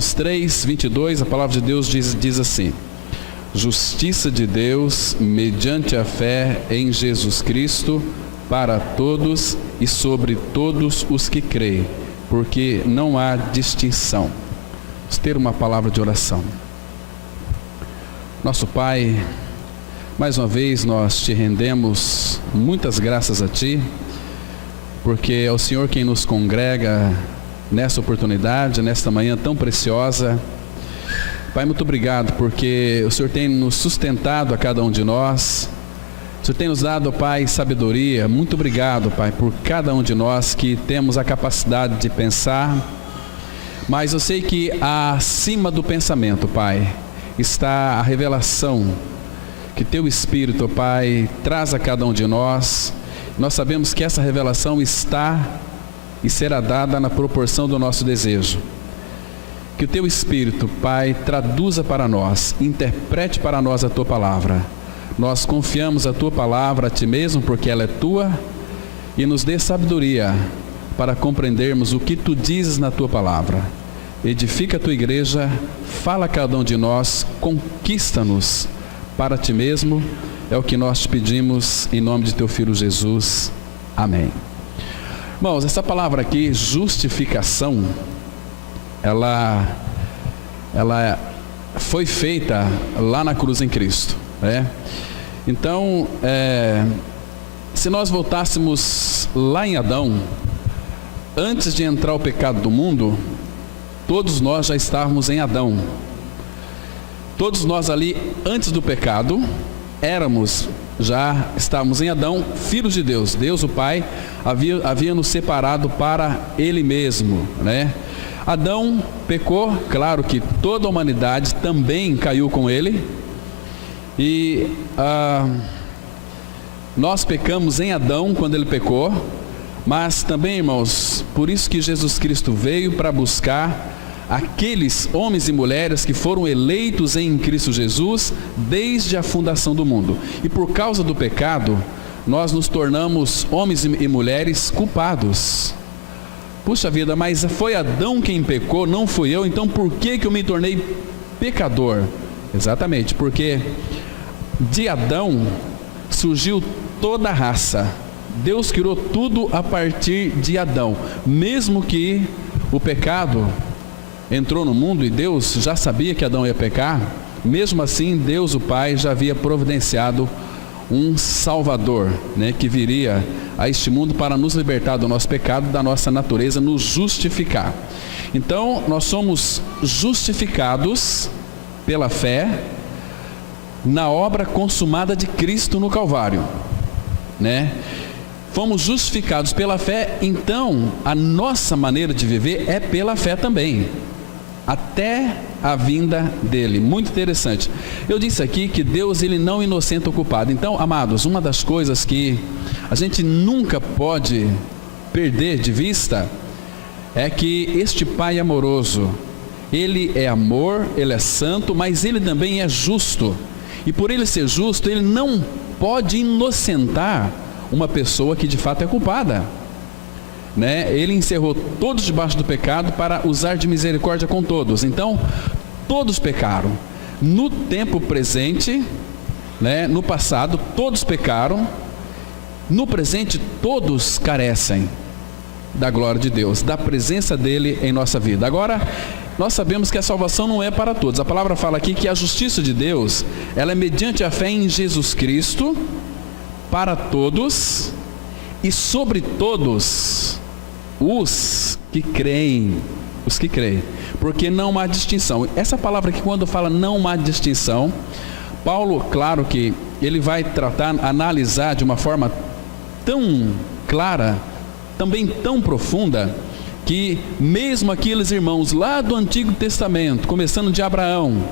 Romanos 3, 22, a palavra de Deus diz assim: justiça de Deus mediante a fé em Jesus Cristo para todos e sobre todos os que creem, porque não há distinção. Vamos ter uma palavra de oração. Nosso Pai, mais uma vez nós te rendemos muitas graças a Ti, porque é o Senhor quem nos congrega nessa oportunidade, nesta manhã tão preciosa. Pai, muito obrigado, porque o Senhor tem nos sustentado a cada um de nós. O Senhor tem nos dado, Pai, sabedoria. Muito obrigado, Pai, por cada um de nós que temos a capacidade de pensar. Mas eu sei que acima do pensamento, Pai, está a revelação que Teu Espírito, Pai, traz a cada um de nós. Nós sabemos que essa revelação está e será dada na proporção do nosso desejo. Que o Teu Espírito, Pai, traduza para nós, interprete para nós a Tua palavra. Nós confiamos a Tua palavra a Ti mesmo, porque ela é Tua, e nos dê sabedoria para compreendermos o que Tu dizes na Tua palavra. Edifica a Tua igreja, fala a cada um de nós, conquista-nos para Ti mesmo, é o que nós te pedimos em nome de Teu Filho Jesus. Amém. Irmãos, essa palavra aqui, justificação, ela foi feita lá na cruz em Cristo, né? Então, se nós voltássemos lá em Adão, antes de entrar o pecado do mundo, todos nós já estávamos em Adão. Todos nós ali, antes do pecado, estávamos em Adão, filhos de Deus. Deus, o Pai, havia nos separado para Ele mesmo, né? Adão pecou, claro que toda a humanidade também caiu com ele. E nós pecamos em Adão quando ele pecou. Mas também, irmãos, por isso que Jesus Cristo veio para buscar aqueles homens e mulheres que foram eleitos em Cristo Jesus desde a fundação do mundo. E por causa do pecado, nós nos tornamos homens e mulheres culpados. Puxa vida, mas foi Adão quem pecou, não fui eu, então por que eu me tornei pecador? Exatamente, porque de Adão surgiu toda a raça. Deus criou tudo a partir de Adão. Mesmo que o pecado entrou no mundo e Deus já sabia que Adão ia pecar, mesmo assim Deus, o Pai, já havia providenciado um Salvador, né, que viria a este mundo para nos libertar do nosso pecado, da nossa natureza, nos justificar. Então, nós somos justificados pela fé na obra consumada de Cristo no Calvário, né? Fomos justificados pela fé, então a nossa maneira de viver é pela fé também, até a vinda dele. Muito interessante. Eu disse aqui que Deus, ele não inocenta o culpado. Então, amados, uma das coisas que a gente nunca pode perder de vista é que este Pai amoroso, ele é amor, ele é santo, mas ele também é justo. E por ele ser justo, ele não pode inocentar uma pessoa que de fato é culpada, né? Ele encerrou todos debaixo do pecado para usar de misericórdia com todos. Então, todos pecaram. No tempo presente, né? No passado, todos pecaram. No presente, todos carecem da glória de Deus, da presença dele em nossa vida. Agora, nós sabemos que a salvação não é para todos. A palavra fala aqui que a justiça de Deus, ela é mediante a fé em Jesus Cristo, para todos e sobre todos os que creem, porque não há distinção. Essa palavra aqui, quando fala não há distinção, Paulo, claro que ele vai tratar, analisar de uma forma tão clara, também tão profunda, que mesmo aqueles irmãos lá do Antigo Testamento, começando de Abraão,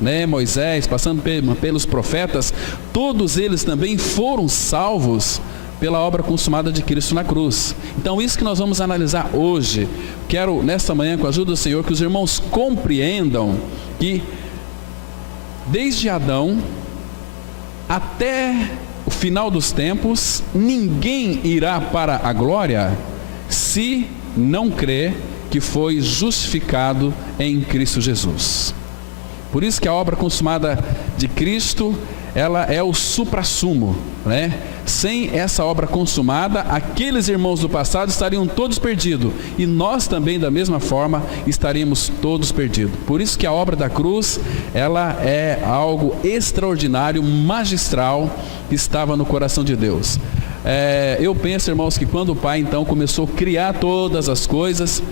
né, Moisés, passando pelos profetas, todos eles também foram salvos pela obra consumada de Cristo na cruz. Então, isso que nós vamos analisar hoje. Quero, nesta manhã, com a ajuda do Senhor, que os irmãos compreendam que desde Adão até o final dos tempos, ninguém irá para a glória se não crer que foi justificado em Cristo Jesus. Por isso que a obra consumada de Cristo, ela é o suprassumo, né? Sem essa obra consumada, aqueles irmãos do passado estariam todos perdidos, e nós também, da mesma forma, estaríamos todos perdidos. Por isso que a obra da cruz, ela é algo extraordinário, magistral, que estava no coração de Deus. Eu penso, irmãos, que quando o Pai então começou a criar todas as coisas,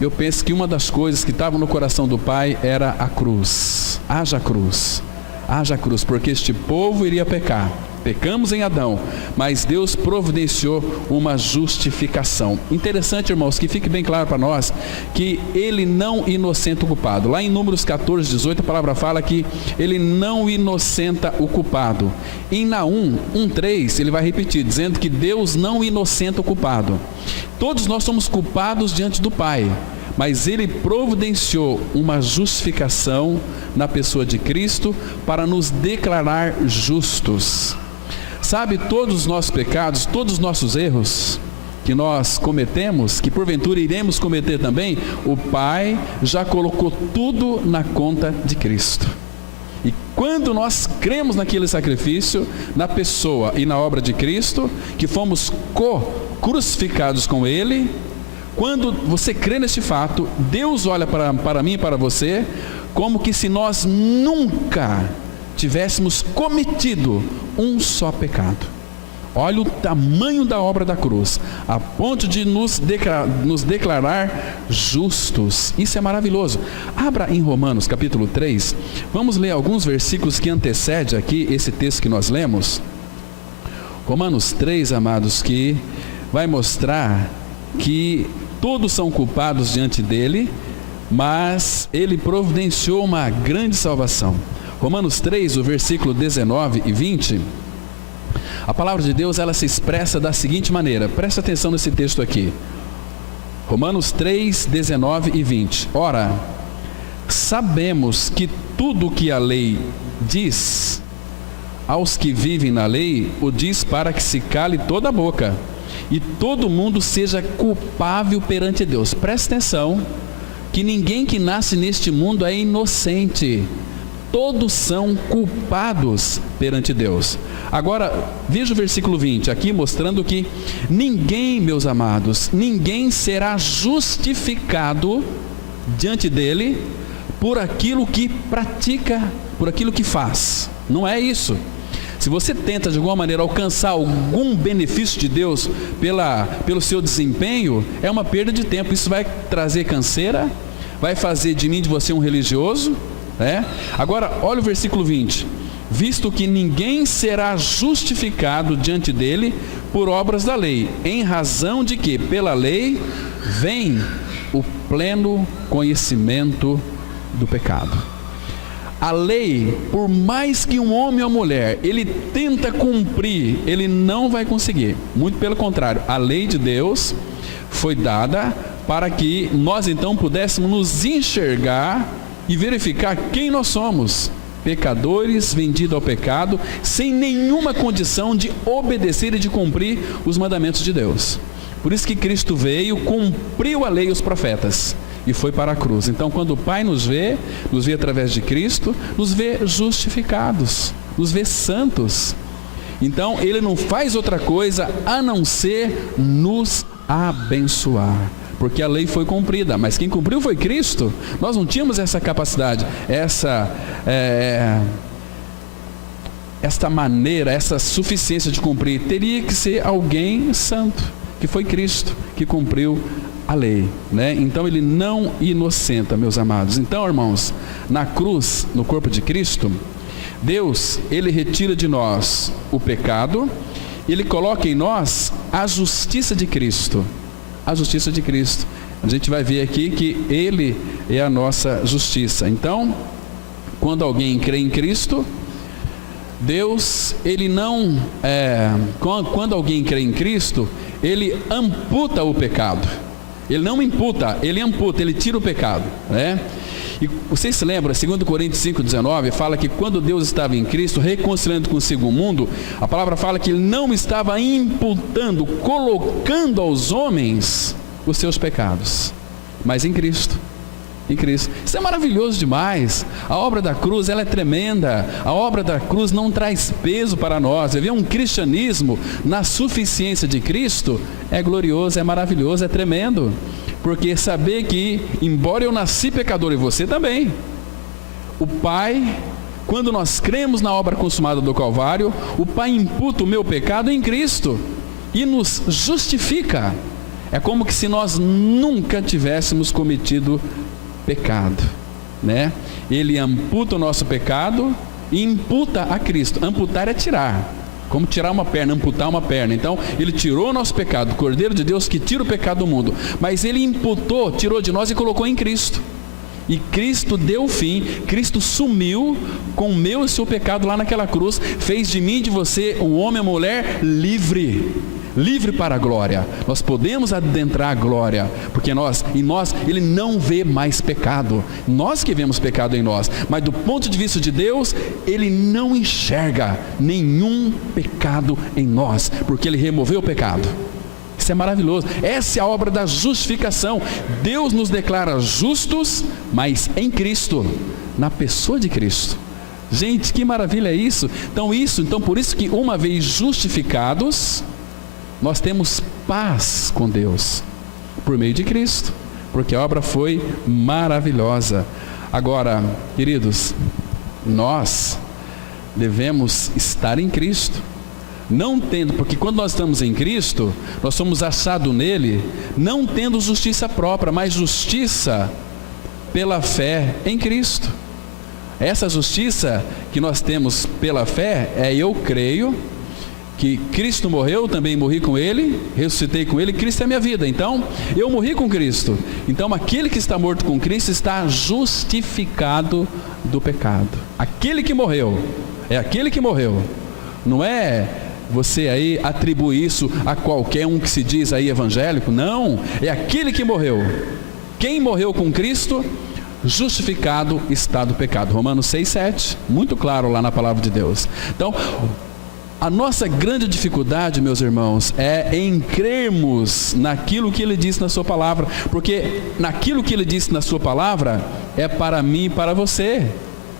eu penso que uma das coisas que estava no coração do Pai era a cruz. Haja cruz, porque este povo iria pecar. Pecamos em Adão, mas Deus providenciou uma justificação. Interessante, irmãos, que fique bem claro para nós que ele não inocenta o culpado. Lá em Números 14, 18, a palavra fala que ele não inocenta o culpado. Em Naum 1:3, ele vai repetir, dizendo que Deus não inocenta o culpado. Todos nós somos culpados diante do Pai, mas ele providenciou uma justificação na pessoa de Cristo para nos declarar justos. Sabe, todos os nossos pecados, todos os nossos erros que nós cometemos, que porventura iremos cometer também, o Pai já colocou tudo na conta de Cristo. E quando nós cremos naquele sacrifício, na pessoa e na obra de Cristo, que fomos crucificados com Ele, quando você crê neste fato, Deus olha para mim e para você, como que se nós nunca tivéssemos cometido um só pecado. Olha o tamanho da obra da cruz, a ponto de nos declarar justos. Isso é maravilhoso. Abra em Romanos capítulo 3, vamos ler alguns versículos que antecedem aqui esse texto que nós lemos. Romanos 3, amados, que vai mostrar que todos são culpados diante dele, mas ele providenciou uma grande salvação. Romanos 3, o versículo 19 e 20, a palavra de Deus, ela se expressa da seguinte maneira. Presta atenção nesse texto aqui. Romanos 3, 19 e 20. Ora, sabemos que tudo o que a lei diz, aos que vivem na lei, o diz para que se cale toda a boca, e todo mundo seja culpável perante Deus. Presta atenção, que ninguém que nasce neste mundo é inocente. Todos são culpados perante Deus. Agora, veja o versículo 20, aqui mostrando que ninguém, meus amados, ninguém será justificado diante dele por aquilo que pratica, por aquilo que faz. Não é isso. Se você tenta de alguma maneira alcançar algum benefício de Deus pelo seu desempenho, é uma perda de tempo. Isso vai trazer canseira, vai fazer de mim, de você, um religioso. Agora, olha o versículo 20. Visto que ninguém será justificado diante dele por obras da lei, em razão de que pela lei vem o pleno conhecimento do pecado. A lei, por mais que um homem ou mulher ele tenta cumprir, ele não vai conseguir. Muito pelo contrário, a lei de Deus foi dada para que nós então pudéssemos nos enxergar e verificar quem nós somos: pecadores, vendidos ao pecado, sem nenhuma condição de obedecer e de cumprir os mandamentos de Deus. Por isso que Cristo veio, cumpriu a lei e os profetas e foi para a cruz. Então, quando o Pai nos vê através de Cristo, nos vê justificados, nos vê santos. Então, Ele não faz outra coisa a não ser nos abençoar, porque a lei foi cumprida, mas quem cumpriu foi Cristo. Nós não tínhamos essa capacidade, esta maneira, essa suficiência de cumprir. Teria que ser alguém santo, que foi Cristo, que cumpriu a lei, Então ele não inocenta, meus amados. Então, irmãos, na cruz, no corpo de Cristo, Deus, Ele retira de nós o pecado, Ele coloca em nós a justiça de Cristo. A justiça de Cristo. A gente vai ver aqui que Ele é a nossa justiça. Então, quando alguém crê em Cristo, Deus, Ele não... quando alguém crê em Cristo, Ele amputa o pecado. Ele não imputa, Ele amputa, Ele tira o pecado, E vocês se lembram, 2 Coríntios 5,19 fala que quando Deus estava em Cristo, reconciliando consigo o mundo, a palavra fala que Ele não estava imputando, colocando aos homens os seus pecados. mas em Cristo. Em Cristo. Isso é maravilhoso demais. A obra da cruz, ela é tremenda. A obra da cruz não traz peso para nós. Viver um cristianismo na suficiência de Cristo é glorioso, é maravilhoso, é tremendo. Porque saber que, embora eu nasci pecador e você também, o Pai, quando nós cremos na obra consumada do Calvário, o Pai imputa o meu pecado em Cristo e nos justifica. É como que se nós nunca tivéssemos cometido pecado, né? Ele amputa o nosso pecado e imputa a Cristo. Amputar é tirar, como tirar uma perna, amputar uma perna. Então, ele tirou o nosso pecado, o Cordeiro de Deus que tira o pecado do mundo, mas ele imputou, tirou de nós e colocou em Cristo. E Cristo deu o fim, Cristo sumiu com o meu e o seu pecado lá naquela cruz, fez de mim e de você um homem e uma mulher livre para a glória. Nós podemos adentrar a glória, porque em nós ele não vê mais pecado. Nós que vemos pecado em nós, mas do ponto de vista de Deus, ele não enxerga nenhum pecado em nós, porque ele removeu o pecado. Isso é maravilhoso. Essa é a obra da justificação. Deus nos declara justos, mas em Cristo, na pessoa de Cristo. Gente, que maravilha é isso? Então por isso que uma vez justificados, nós temos paz com Deus, por meio de Cristo, porque a obra foi maravilhosa. Agora, queridos, nós devemos estar em Cristo, não tendo, porque quando nós estamos em Cristo, nós somos achados nele, não tendo justiça própria, mas justiça pela fé em Cristo. Essa justiça que nós temos pela fé é: eu creio que Cristo morreu, também morri com Ele, ressuscitei com Ele, Cristo é a minha vida, então eu morri com Cristo. Então aquele que está morto com Cristo está justificado do pecado. Aquele que morreu, é aquele que morreu. Não é você aí atribuir isso a qualquer um que se diz aí evangélico, não, é aquele que morreu. Quem morreu com Cristo, justificado está do pecado. Romanos 6,7, muito claro lá na palavra de Deus. Então, a nossa grande dificuldade, meus irmãos, é em crermos naquilo que Ele disse na sua palavra, porque naquilo que Ele disse na sua palavra é para mim e para você,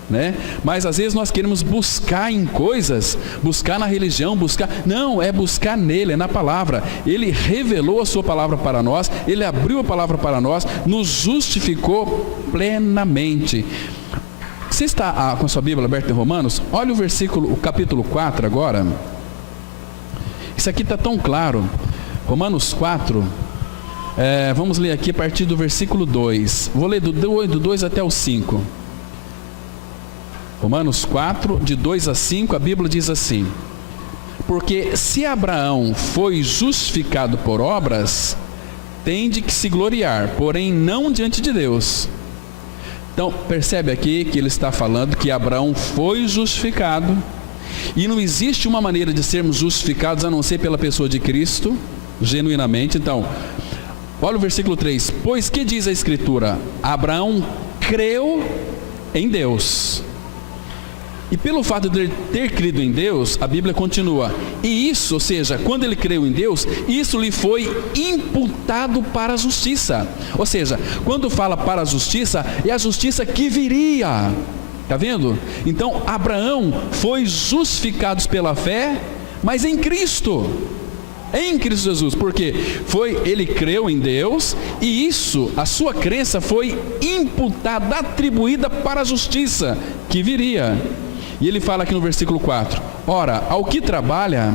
né? Mas às vezes nós queremos buscar em coisas, buscar na religião, não, é buscar nele, é na palavra. Ele revelou a sua palavra para nós, Ele abriu a palavra para nós, nos justificou plenamente. Você está com a sua Bíblia aberta em Romanos? Olha o capítulo 4 agora. Isso aqui está tão claro. Romanos 4, vamos ler aqui a partir do versículo 2. Vou ler do 2 até o 5. Romanos 4, de 2 a 5, a Bíblia diz assim: porque se Abraão foi justificado por obras, tem de que se gloriar, porém não diante de Deus. Então, percebe aqui que ele está falando que Abraão foi justificado, e não existe uma maneira de sermos justificados a não ser pela pessoa de Cristo, genuinamente. Então, olha o versículo 3: pois que diz a Escritura? Abraão creu em Deus, e pelo fato de ele ter crido em Deus, a Bíblia continua, e isso, ou seja, quando ele creu em Deus, isso lhe foi imputado para a justiça. Ou seja, quando fala para a justiça, é a justiça que viria. Está vendo? Então Abraão foi justificado pela fé, mas em Cristo Jesus, porque ele creu em Deus, e isso, a sua crença foi imputada, atribuída para a justiça que viria. E ele fala aqui no versículo 4: ora, ao que trabalha,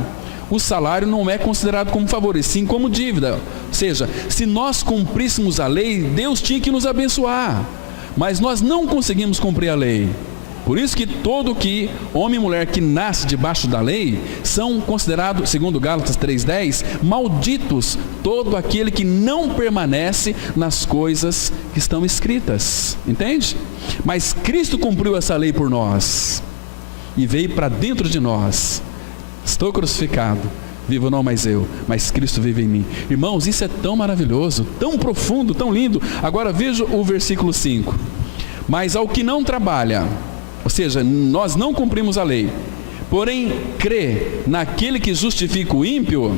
o salário não é considerado como favor, e sim como dívida. Ou seja, se nós cumpríssemos a lei, Deus tinha que nos abençoar, mas nós não conseguimos cumprir a lei. Por isso que homem e mulher que nasce debaixo da lei, são considerados, segundo Gálatas 3,10, malditos todo aquele que não permanece nas coisas que estão escritas. Entende? Mas Cristo cumpriu essa lei por nós, e veio para dentro de nós. Estou crucificado, vivo não mais eu, mas Cristo vive em mim. Irmãos, isso é tão maravilhoso, tão profundo, tão lindo. Agora veja o versículo 5: mas ao que não trabalha, ou seja, nós não cumprimos a lei, porém crê naquele que justifica o ímpio,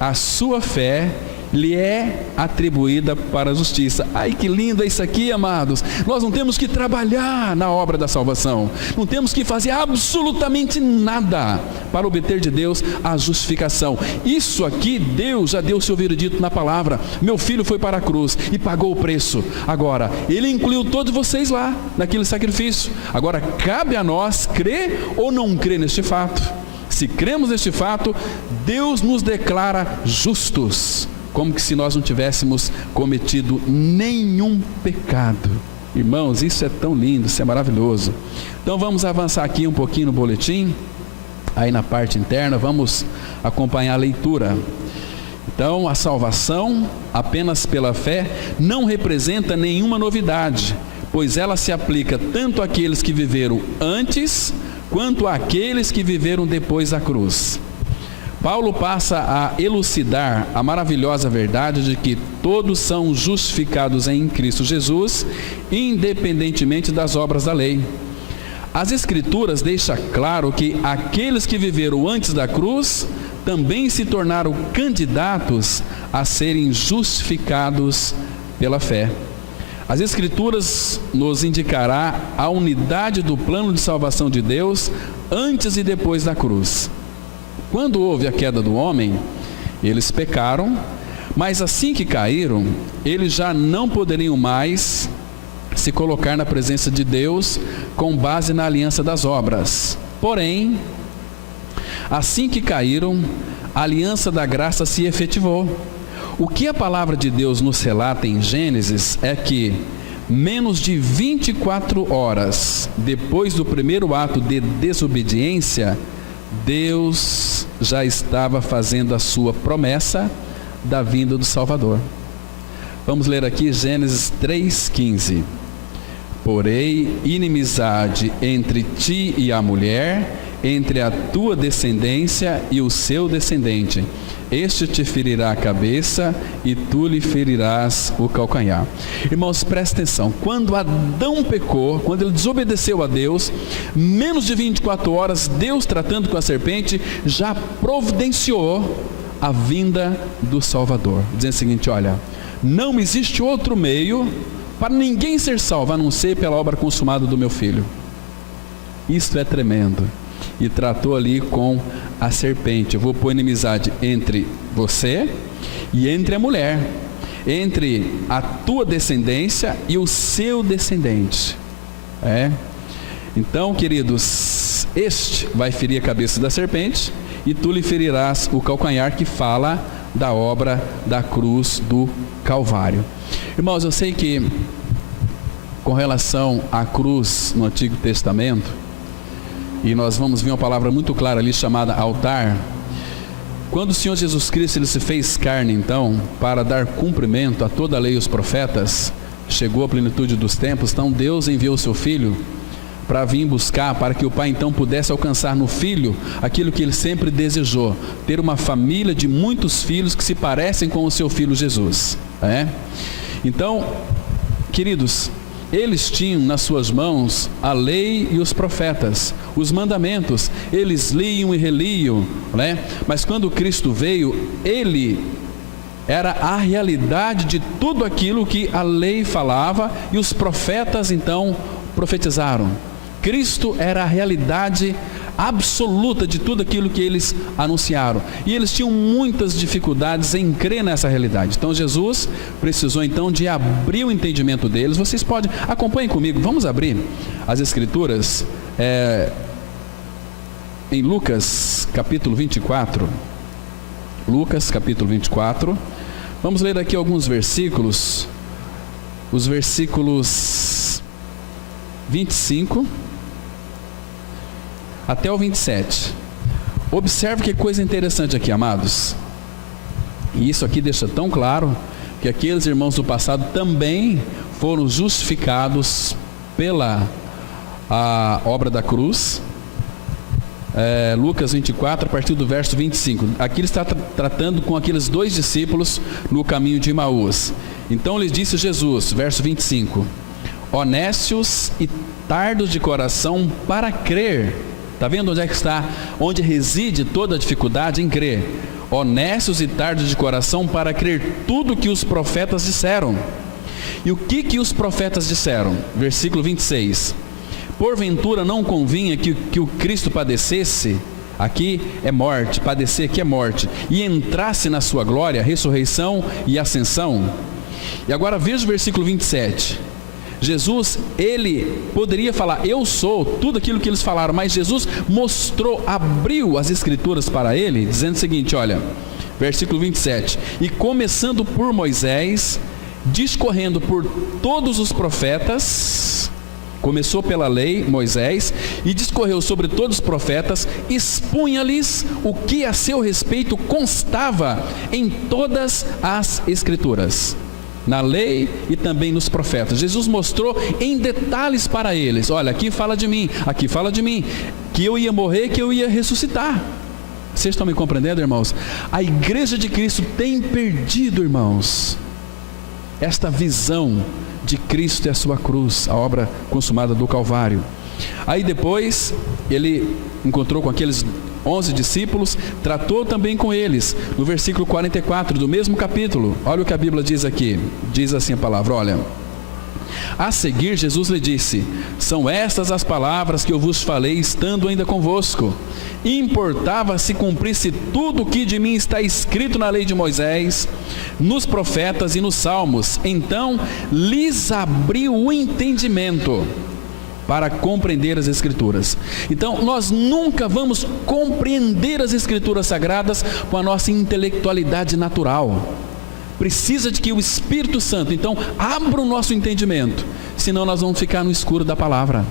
a sua fé lhe é atribuída para a justiça. Ai, que lindo é isso aqui, amados. Nós não temos que trabalhar na obra da salvação, não temos que fazer absolutamente nada para obter de Deus a justificação. Isso aqui, Deus já deu seu veredito na palavra. Meu filho foi para a cruz e pagou o preço. Agora, ele incluiu todos vocês lá, naquele sacrifício. Agora, cabe a nós crer ou não crer neste fato. Se cremos neste fato, Deus nos declara justos, como que se nós não tivéssemos cometido nenhum pecado. Irmãos, isso é tão lindo, isso é maravilhoso. Então vamos avançar aqui um pouquinho no boletim, aí na parte interna, vamos acompanhar a leitura. Então, a salvação apenas pela fé não representa nenhuma novidade, pois ela se aplica tanto àqueles que viveram antes, quanto àqueles que viveram depois da cruz. Paulo passa a elucidar a maravilhosa verdade de que todos são justificados em Cristo Jesus, independentemente das obras da lei. As Escrituras deixam claro que aqueles que viveram antes da cruz também se tornaram candidatos a serem justificados pela fé. As Escrituras nos indicará a unidade do plano de salvação de Deus antes e depois da cruz. Quando houve a queda do homem, eles pecaram, mas assim que caíram, eles já não poderiam mais se colocar na presença de Deus com base na aliança das obras. Porém, assim que caíram, a aliança da graça se efetivou. O que a palavra de Deus nos relata em Gênesis é que, menos de 24 horas depois do primeiro ato de desobediência, Deus já estava fazendo a sua promessa da vinda do Salvador. Vamos ler aqui Gênesis 3,15. Porém, inimizade entre ti e a mulher, entre a tua descendência e o seu descendente. Este te ferirá a cabeça e tu lhe ferirás o calcanhar. Irmãos, presta atenção. Quando Adão pecou, quando ele desobedeceu a Deus, menos de 24 horas, Deus, tratando com a serpente, já providenciou a vinda do Salvador, dizendo o seguinte: olha, não existe outro meio para ninguém ser salvo, a não ser pela obra consumada do meu filho. Isto é tremendo. E tratou ali com a serpente: eu vou pôr inimizade entre você e entre a mulher, entre a tua descendência e o seu descendente. Então, queridos, este vai ferir a cabeça da serpente e tu lhe ferirás o calcanhar, que fala da obra da cruz do Calvário. Irmãos, eu sei que com relação à cruz no Antigo Testamento, e nós vamos ver uma palavra muito clara ali chamada altar. Quando o Senhor Jesus Cristo ele se fez carne, então, para dar cumprimento a toda a lei e os profetas, chegou a plenitude dos tempos, então Deus enviou o seu Filho para vir buscar, para que o Pai então pudesse alcançar no Filho aquilo que ele sempre desejou: ter uma família de muitos filhos que se parecem com o seu Filho Jesus. Então, queridos, eles tinham nas suas mãos a lei e os profetas, os mandamentos, eles liam e reliam, mas quando Cristo veio, ele era a realidade de tudo aquilo que a lei falava e os profetas então profetizaram. Cristo era a realidade absoluta de tudo aquilo que eles anunciaram, e eles tinham muitas dificuldades em crer nessa realidade. Então Jesus precisou então de abrir o entendimento deles. Vocês podem, acompanhem comigo, vamos abrir as Escrituras em Lucas capítulo 24. Lucas capítulo 24, vamos ler aqui alguns versículos, os versículos 25 até o 27. Observe que coisa interessante aqui, amados. E isso aqui deixa tão claro que aqueles irmãos do passado também foram justificados pela a obra da cruz. Lucas 24, a partir do verso 25. Aqui ele está tratando com aqueles dois discípulos no caminho de Emaús. Então lhes disse Jesus, verso 25: honestos e tardos de coração para crer. Está vendo onde é que está, onde reside toda a dificuldade em crer? honestos e tardos de coração para crer tudo que os profetas disseram. E o que os profetas disseram? Versículo 26. Porventura não convinha que o Cristo padecesse, aqui é morte, padecer aqui é morte, e entrasse na sua glória, ressurreição e ascensão. E agora veja o versículo 27. Jesus, ele poderia falar, eu sou tudo aquilo que eles falaram, mas Jesus mostrou, abriu as escrituras para ele, dizendo o seguinte, olha, versículo 27, e começando por Moisés, discorrendo por todos os profetas, começou pela lei, Moisés, e discorreu sobre todos os profetas, expunha-lhes o que a seu respeito constava em todas as escrituras, na lei e também nos profetas. Jesus mostrou em detalhes para eles, olha, aqui fala de mim, que eu ia morrer, que eu ia ressuscitar. Vocês estão me compreendendo, irmãos? A igreja de Cristo tem perdido, irmãos, esta visão de Cristo e a sua cruz, a obra consumada do Calvário. Aí depois, ele encontrou com aqueles 11 discípulos, tratou também com eles, no versículo 44 do mesmo capítulo, olha o que a Bíblia diz aqui, diz assim a palavra, olha, a seguir Jesus lhe disse, são estas as palavras que eu vos falei, estando ainda convosco, importava se cumprisse tudo o que de mim está escrito na lei de Moisés, nos profetas e nos salmos, então lhes abriu o entendimento, para compreender as Escrituras. Então, nós nunca vamos compreender as Escrituras Sagradas com a nossa intelectualidade natural. Precisa de que o Espírito Santo, então, abra o nosso entendimento, senão nós vamos ficar no escuro da palavra,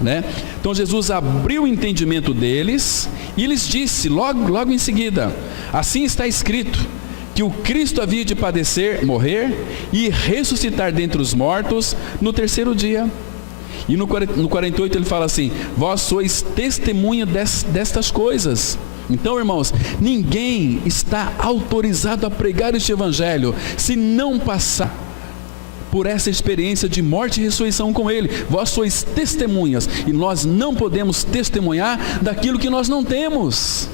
né? Então, Jesus abriu o entendimento deles e lhes disse, logo em seguida, assim está escrito, que o Cristo havia de padecer, morrer e ressuscitar dentre os mortos no terceiro dia. E no 48 ele fala assim, vós sois testemunha destas coisas. Então, irmãos, ninguém está autorizado a pregar este evangelho se não passar por essa experiência de morte e ressurreição com ele. Vós sois testemunhas, e nós não podemos testemunhar daquilo que nós não temos.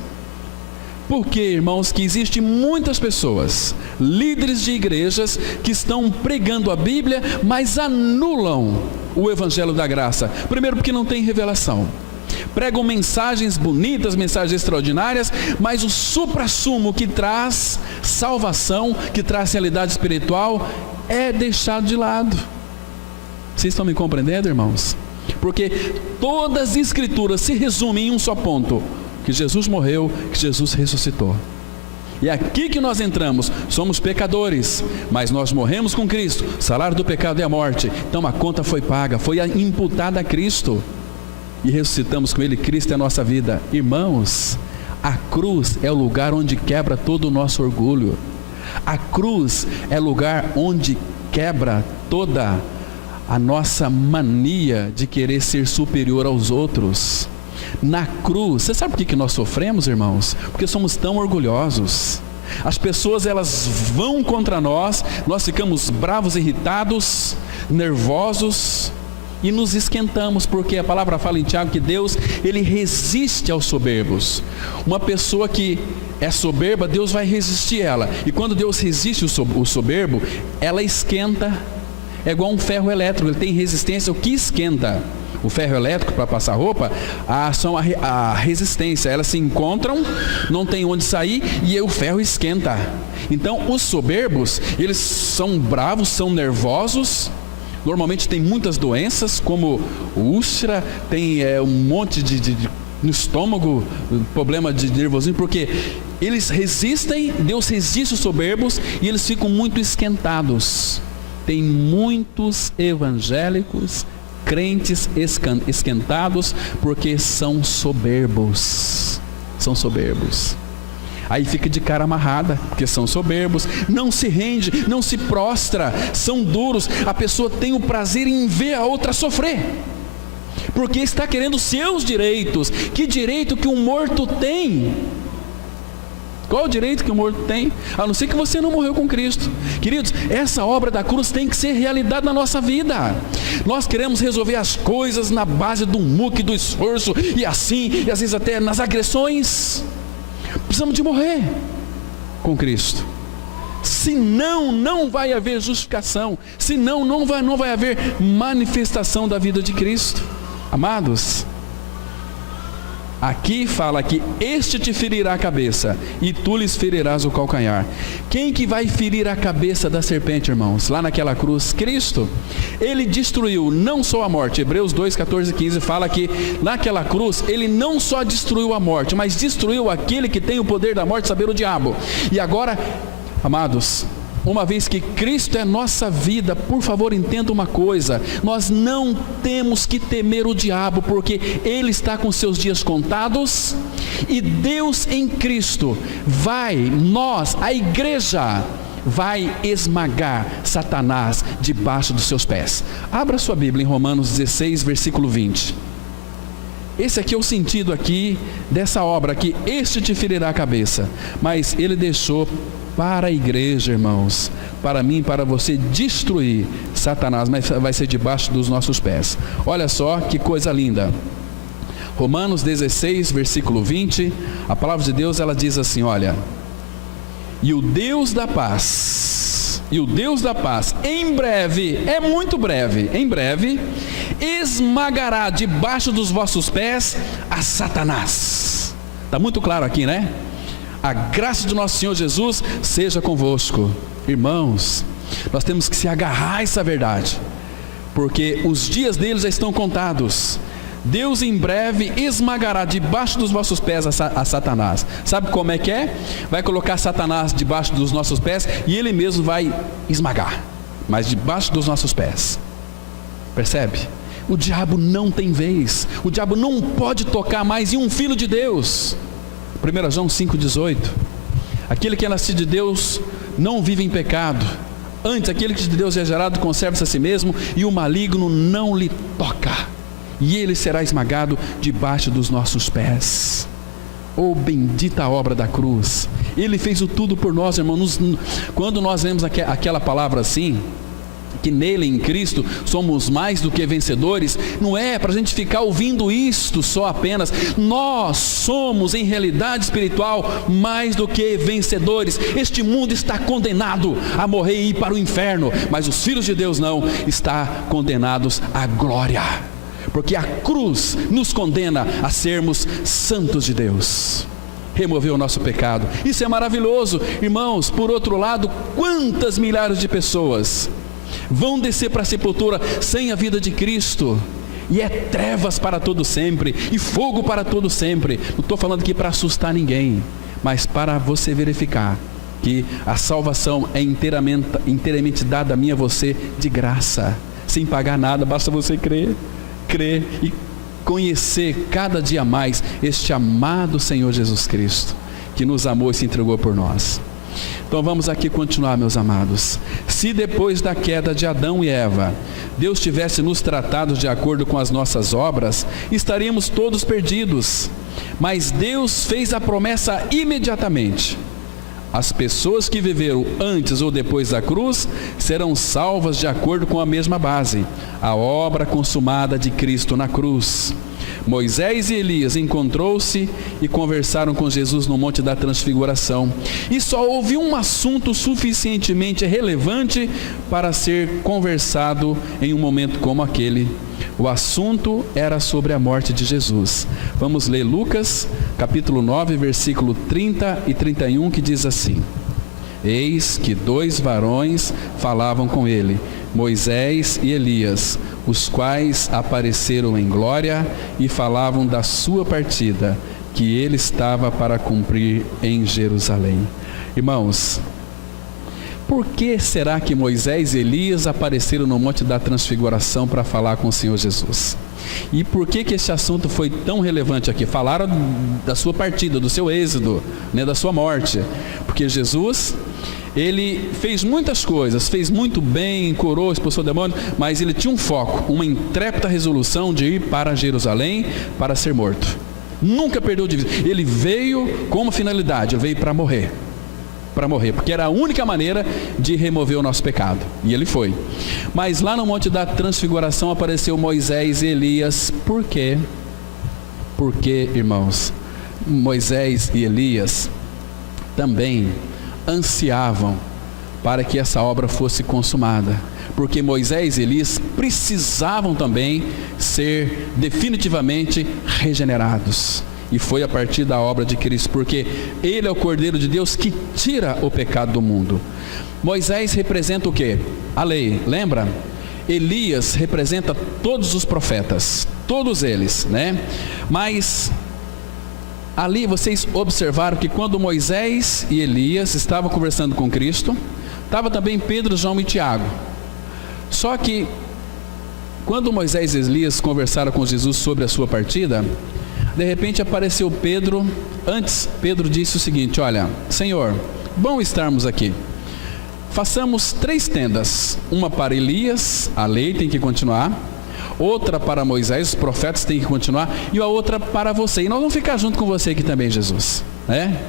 Porque, irmãos, que existem muitas pessoas, líderes de igrejas, que estão pregando a Bíblia, mas anulam o Evangelho da Graça. Primeiro porque não tem revelação. Pregam mensagens bonitas, mensagens extraordinárias, mas o suprassumo que traz salvação, que traz realidade espiritual, é deixado de lado. Vocês estão me compreendendo, irmãos? Porque todas as escrituras se resumem em um só ponto: que Jesus morreu, que Jesus ressuscitou. E aqui que nós entramos, somos pecadores, mas nós morremos com Cristo, o salário do pecado é a morte, então a conta foi paga, foi imputada a Cristo, e ressuscitamos com Ele. Cristo é a nossa vida. Irmãos, a cruz é o lugar onde quebra todo o nosso orgulho, a cruz é o lugar onde quebra toda a nossa mania de querer ser superior aos outros. Na cruz, você sabe por que nós sofremos, irmãos? Porque somos tão orgulhosos. As pessoas, elas vão contra nós, nós ficamos bravos, irritados, nervosos e nos esquentamos, porque a palavra fala em Tiago que Deus, Ele resiste aos soberbos. Uma pessoa que é soberba, Deus vai resistir ela, e quando Deus resiste o soberbo, ela esquenta. É igual um ferro elétrico, ele tem resistência, o que esquenta? O ferro elétrico para passar roupa, a resistência, elas se encontram, não tem onde sair e o ferro esquenta. Então os soberbos, eles são bravos, são nervosos, normalmente tem muitas doenças como úlcera, tem um monte no estômago, problema de nervosismo, porque eles resistem, Deus resiste os soberbos e eles ficam muito esquentados. Tem muitos evangélicos, crentes esquentados, porque são soberbos. São soberbos. Aí fica de cara amarrada, porque são soberbos. Não se rende, não se prostra, são duros. A pessoa tem o prazer em ver a outra sofrer, porque está querendo seus direitos. Que direito que um morto tem? Qual o direito que o morto tem? A não ser que você não morreu com Cristo. Queridos, essa obra da cruz tem que ser realidade na nossa vida. Nós queremos resolver as coisas na base do muque, do esforço, e assim, e às vezes até nas agressões. Precisamos de morrer. com Cristo. Senão, não vai haver justificação. Senão, não vai haver manifestação da vida de Cristo. Amados, aqui fala que este te ferirá a cabeça e tu lhes ferirás o calcanhar. Quem que vai ferir a cabeça da serpente, irmãos? Lá naquela cruz, Cristo. Ele destruiu não só a morte. Hebreus 2, 14 e 15 fala que naquela cruz ele não só destruiu a morte, mas destruiu aquele que tem o poder da morte, saber, o diabo. E agora, amados, uma vez que Cristo é nossa vida, por favor, entenda uma coisa: nós não temos que temer o diabo, porque ele está com seus dias contados, e Deus em Cristo a igreja vai esmagar Satanás debaixo dos seus pés. Abra sua Bíblia em Romanos 16, versículo 20. Esse aqui é o sentido aqui dessa obra, que este te ferirá a cabeça, mas ele deixou para a igreja, irmãos, para mim, para você, destruir Satanás, mas vai ser debaixo dos nossos pés. Olha só que coisa linda. Romanos 16, versículo 20, a palavra de Deus, ela diz assim, olha: e o Deus da paz, em breve, é muito breve, em breve, esmagará debaixo dos vossos pés a Satanás. Está muito claro aqui, né? A graça de nosso Senhor Jesus seja convosco. Irmãos, nós temos que se agarrar a essa verdade, porque os dias deles já estão contados. Deus em breve esmagará debaixo dos vossos pés a Satanás. Sabe como é que é? Vai colocar Satanás debaixo dos nossos pés e ele mesmo vai esmagar, mas debaixo dos nossos pés. Percebe? O diabo não tem vez. O diabo não pode tocar mais em um filho de Deus. 1 João 5,18. Aquele que é nascido de Deus não vive em pecado. Antes, aquele que de Deus é gerado conserva-se a si mesmo, e o maligno não lhe toca, e ele será esmagado debaixo dos nossos pés. Oh, bendita obra da cruz. Ele fez o tudo por nós, irmãos. Quando nós vemos aquela palavra assim, que nele, em Cristo, somos mais do que vencedores, não é para a gente ficar ouvindo isto só apenas. Nós somos, em realidade espiritual, mais do que vencedores. Este mundo está condenado a morrer e ir para o inferno, mas os filhos de Deus não, estão condenados à glória, porque a cruz nos condena a sermos santos de Deus. Removeu o nosso pecado. Isso é maravilhoso, irmãos. Por outro lado, quantas milhares de pessoas vão descer para a sepultura sem a vida de Cristo, e é trevas para todo sempre, e fogo para todo sempre. Não estou falando aqui para assustar ninguém, mas para você verificar que a salvação é inteiramente dada a mim e a você de graça, sem pagar nada. Basta você crer e conhecer cada dia mais este amado Senhor Jesus Cristo, que nos amou e se entregou por nós. Então vamos aqui continuar, meus amados. Se depois da queda de Adão e Eva, Deus tivesse nos tratado de acordo com as nossas obras, estaríamos todos perdidos. Mas Deus fez a promessa imediatamente. As pessoas que viveram antes ou depois da cruz serão salvas de acordo com a mesma base, a obra consumada de Cristo na cruz. Moisés e Elias encontrou-se e conversaram com Jesus no Monte da Transfiguração, e só houve um assunto suficientemente relevante para ser conversado em um momento como aquele. O assunto era sobre a morte de Jesus. Vamos ler Lucas capítulo 9, versículo 30 e 31, que diz assim: eis que 2 varões falavam com ele, Moisés e Elias, os quais apareceram em glória e falavam da sua partida, que ele estava para cumprir em Jerusalém. Irmãos, por que será que Moisés e Elias apareceram no Monte da Transfiguração para falar com o Senhor Jesus? E por que esse assunto foi tão relevante aqui? Falaram da sua partida, do seu êxodo, da sua morte. Porque Jesus, ele fez muitas coisas, fez muito bem, curou, expulsou o demônio, mas ele tinha um foco, uma intrépida resolução de ir para Jerusalém para ser morto. Nunca perdeu de vista. Ele veio com uma finalidade, ele veio para morrer, porque era a única maneira de remover o nosso pecado, e ele foi. Mas lá no Monte da Transfiguração apareceu Moisés e Elias. Por quê? Porque, irmãos, Moisés e Elias também ansiavam para que essa obra fosse consumada, porque Moisés e Elias precisavam também ser definitivamente regenerados. E foi a partir da obra de Cristo, porque Ele é o Cordeiro de Deus que tira o pecado do mundo. Moisés representa o quê? A lei, lembra? Elias representa todos os profetas, todos eles, né? Mas ali vocês observaram que quando Moisés e Elias estavam conversando com Cristo, estava também Pedro, João e Tiago. Só que quando Moisés e Elias conversaram com Jesus sobre a sua partida, de repente apareceu Pedro. Antes, Pedro disse o seguinte: olha, Senhor, bom estarmos aqui. Façamos 3 tendas, uma para Elias, a lei tem que continuar, outra para Moisés, os profetas têm que continuar, e a outra para você. E nós vamos ficar junto com você aqui também, Jesus, né?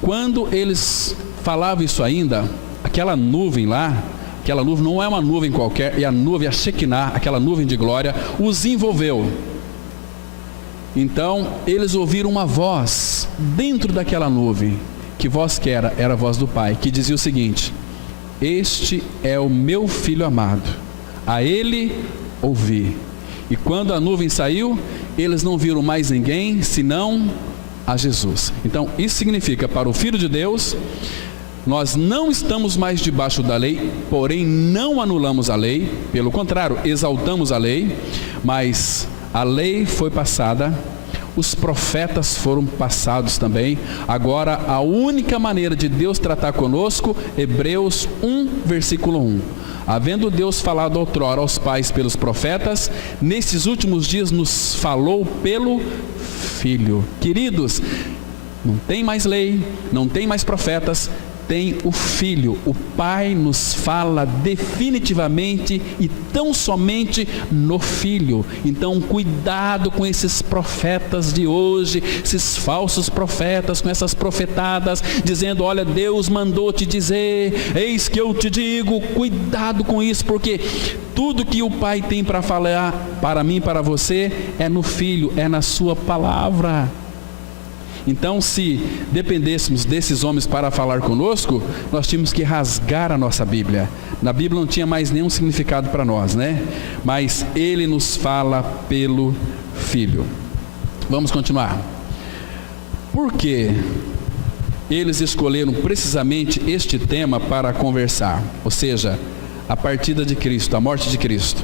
Quando eles falavam isso ainda, aquela nuvem lá, aquela nuvem não é uma nuvem qualquer, é a nuvem, a Shekinah, aquela nuvem de glória, os envolveu. Então eles ouviram uma voz dentro daquela nuvem. Que voz que era? Era a voz do Pai, que dizia o seguinte: este é o meu filho amado, a ele ouvi. E quando a nuvem saiu, eles não viram mais ninguém senão a Jesus. Então isso significa, para o Filho de Deus, nós não estamos mais debaixo da lei, porém não anulamos a lei, pelo contrário, exaltamos a lei, mas a lei foi passada, os profetas foram passados também. Agora a única maneira de Deus tratar conosco, Hebreus 1, versículo 1. Havendo Deus falado outrora aos pais pelos profetas, nesses últimos dias nos falou pelo Filho. Queridos, não tem mais lei, não tem mais profetas, tem o Filho. O Pai nos fala definitivamente e tão somente no Filho. Então cuidado com esses profetas de hoje, esses falsos profetas, com essas profetadas dizendo: olha, Deus mandou te dizer, eis que eu te digo. Cuidado com isso, porque tudo que o Pai tem para falar para mim e para você é no Filho, é na sua palavra. Então, se dependêssemos desses homens para falar conosco, nós tínhamos que rasgar a nossa Bíblia. Na Bíblia não tinha mais nenhum significado para nós, né? Mas Ele nos fala pelo Filho. Vamos continuar. Por que eles escolheram precisamente este tema para conversar? Ou seja, a partida de Cristo, a morte de Cristo.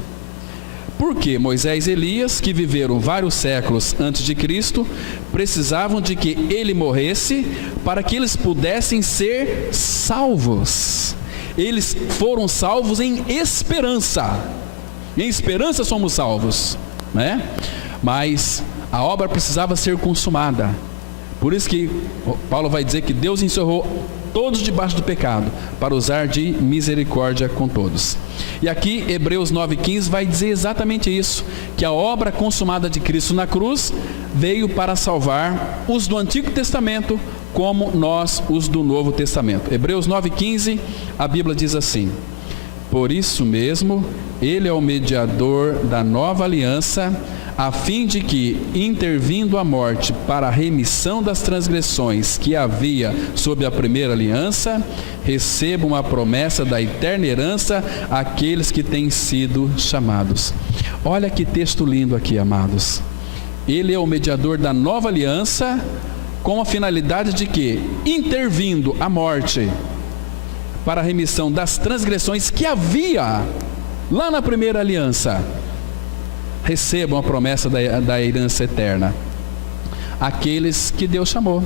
Porque Moisés e Elias, que viveram vários séculos antes de Cristo, precisavam de que ele morresse para que eles pudessem ser salvos. Eles foram salvos em esperança. Em esperança somos salvos, né? Mas a obra precisava ser consumada. Por isso que Paulo vai dizer que Deus encerrou todos debaixo do pecado, para usar de misericórdia com todos. E aqui Hebreus 9,15 vai dizer exatamente isso, que a obra consumada de Cristo na cruz veio para salvar os do Antigo Testamento, como nós os do Novo Testamento. Hebreus 9,15, a Bíblia diz assim: por isso mesmo, Ele é o mediador da nova aliança, a fim de que, intervindo a morte para a remissão das transgressões que havia sob a primeira aliança, recebam a promessa da eterna herança aqueles que têm sido chamados. Olha que texto lindo aqui, amados. Ele é o mediador da nova aliança, com a finalidade de que, intervindo a morte para a remissão das transgressões que havia lá na primeira aliança, recebam a promessa da herança eterna aqueles que Deus chamou,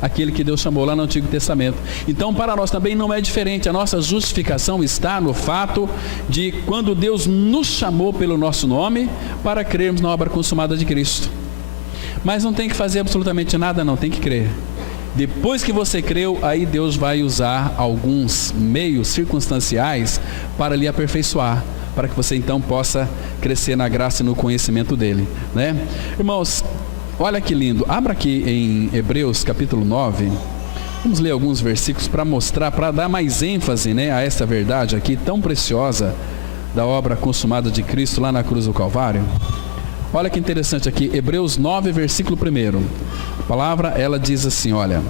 aquele que Deus chamou lá no Antigo Testamento. Então para nós também não é diferente. A nossa justificação está no fato de quando Deus nos chamou pelo nosso nome para crermos na obra consumada de Cristo. Mas não tem que fazer absolutamente nada, não, tem que crer. Depois que você creu, aí Deus vai usar alguns meios circunstanciais para lhe aperfeiçoar, para que você então possa crescer na graça e no conhecimento dele, né? Irmãos, olha que lindo. Abra aqui em Hebreus capítulo 9. Vamos ler alguns versículos para mostrar, para dar mais ênfase, né, a essa verdade aqui tão preciosa da obra consumada de Cristo lá na cruz do Calvário. Olha que interessante aqui, Hebreus 9, versículo 1. A palavra, ela diz assim, olha,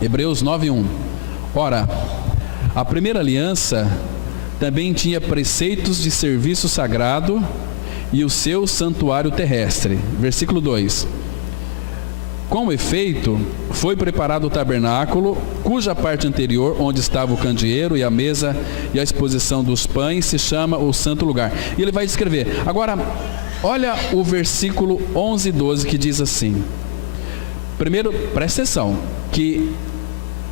Hebreus 9:1. Ora, a primeira aliança também tinha preceitos de serviço sagrado e o seu santuário terrestre. Versículo 2. Com efeito, foi preparado o tabernáculo, cuja parte anterior, onde estava o candeeiro e a mesa e a exposição dos pães, se chama o santo lugar. E ele vai descrever. Agora, olha o versículo 11 e 12 que diz assim. Primeiro, presta atenção, que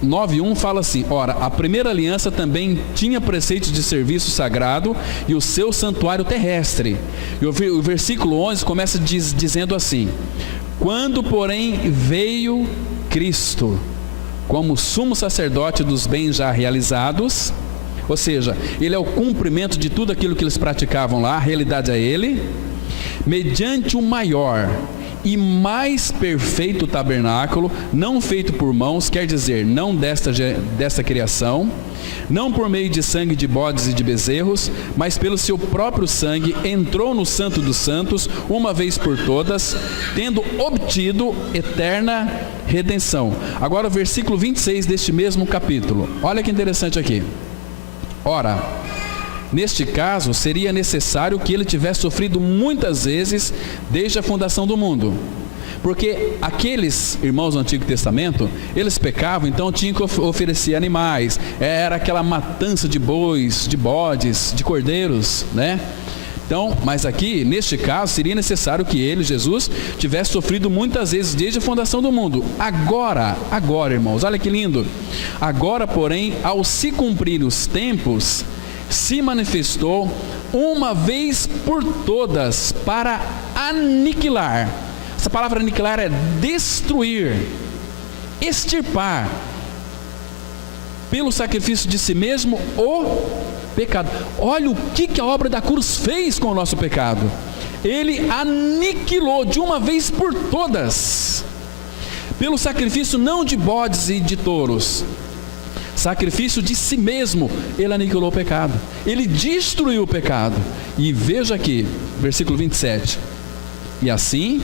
9:1 fala assim: ora, a primeira aliança também tinha preceitos de serviço sagrado e o seu santuário terrestre. E o versículo 11 começa dizendo assim: quando, porém, veio Cristo como sumo sacerdote dos bens já realizados, ou seja, ele é o cumprimento de tudo aquilo que eles praticavam lá, a realidade é ele, mediante o maior e mais perfeito tabernáculo, não feito por mãos, quer dizer, não desta criação, não por meio de sangue de bodes e de bezerros, mas pelo seu próprio sangue, entrou no Santo dos Santos, uma vez por todas, tendo obtido eterna redenção. Agora o versículo 26 deste mesmo capítulo, olha que interessante aqui. Ora, neste caso, seria necessário que ele tivesse sofrido muitas vezes desde a fundação do mundo. Porque aqueles irmãos do Antigo Testamento, eles pecavam, então tinham que oferecer animais. Era aquela matança de bois, de bodes, de cordeiros, né? Então, mas aqui, neste caso, seria necessário que ele, Jesus, tivesse sofrido muitas vezes desde a fundação do mundo. Agora, irmãos, olha que lindo. Agora, porém, ao se cumprir os tempos, se manifestou uma vez por todas para aniquilar. Essa palavra aniquilar é destruir, extirpar, pelo sacrifício de si mesmo, o pecado. Olha o que a obra da cruz fez com o nosso pecado. Ele aniquilou de uma vez por todas, pelo sacrifício não de bodes e de touros, sacrifício de si mesmo, ele aniquilou o pecado, ele destruiu o pecado. E veja aqui, versículo 27, e assim,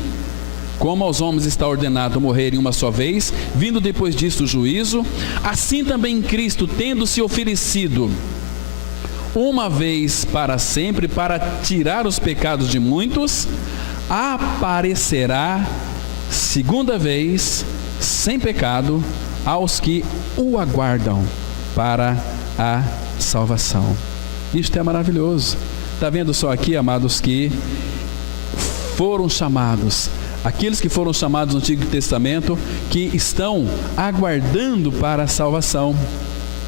como aos homens está ordenado morrerem uma só vez, vindo depois disto o juízo, assim também Cristo, tendo se oferecido uma vez para sempre, para tirar os pecados de muitos, aparecerá segunda vez, sem pecado, aos que o aguardam para a salvação. Isto é maravilhoso. Está vendo só aqui, amados, que foram chamados, aqueles que foram chamados no Antigo Testamento, que estão aguardando para a salvação.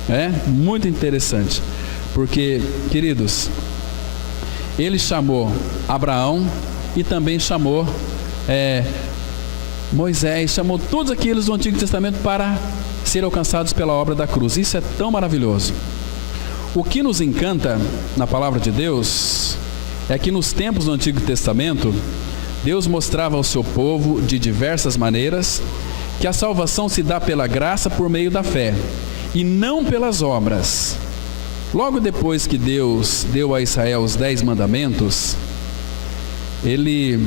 É muito interessante, porque, queridos, ele chamou Abraão e também chamou Moisés, chamou todos aqueles do Antigo Testamento para serem alcançados pela obra da cruz. Isso é tão maravilhoso. O que nos encanta na palavra de Deus é que nos tempos do Antigo Testamento, Deus mostrava ao seu povo de diversas maneiras que a salvação se dá pela graça por meio da fé e não pelas obras. Logo depois que Deus deu a Israel os 10 mandamentos, ele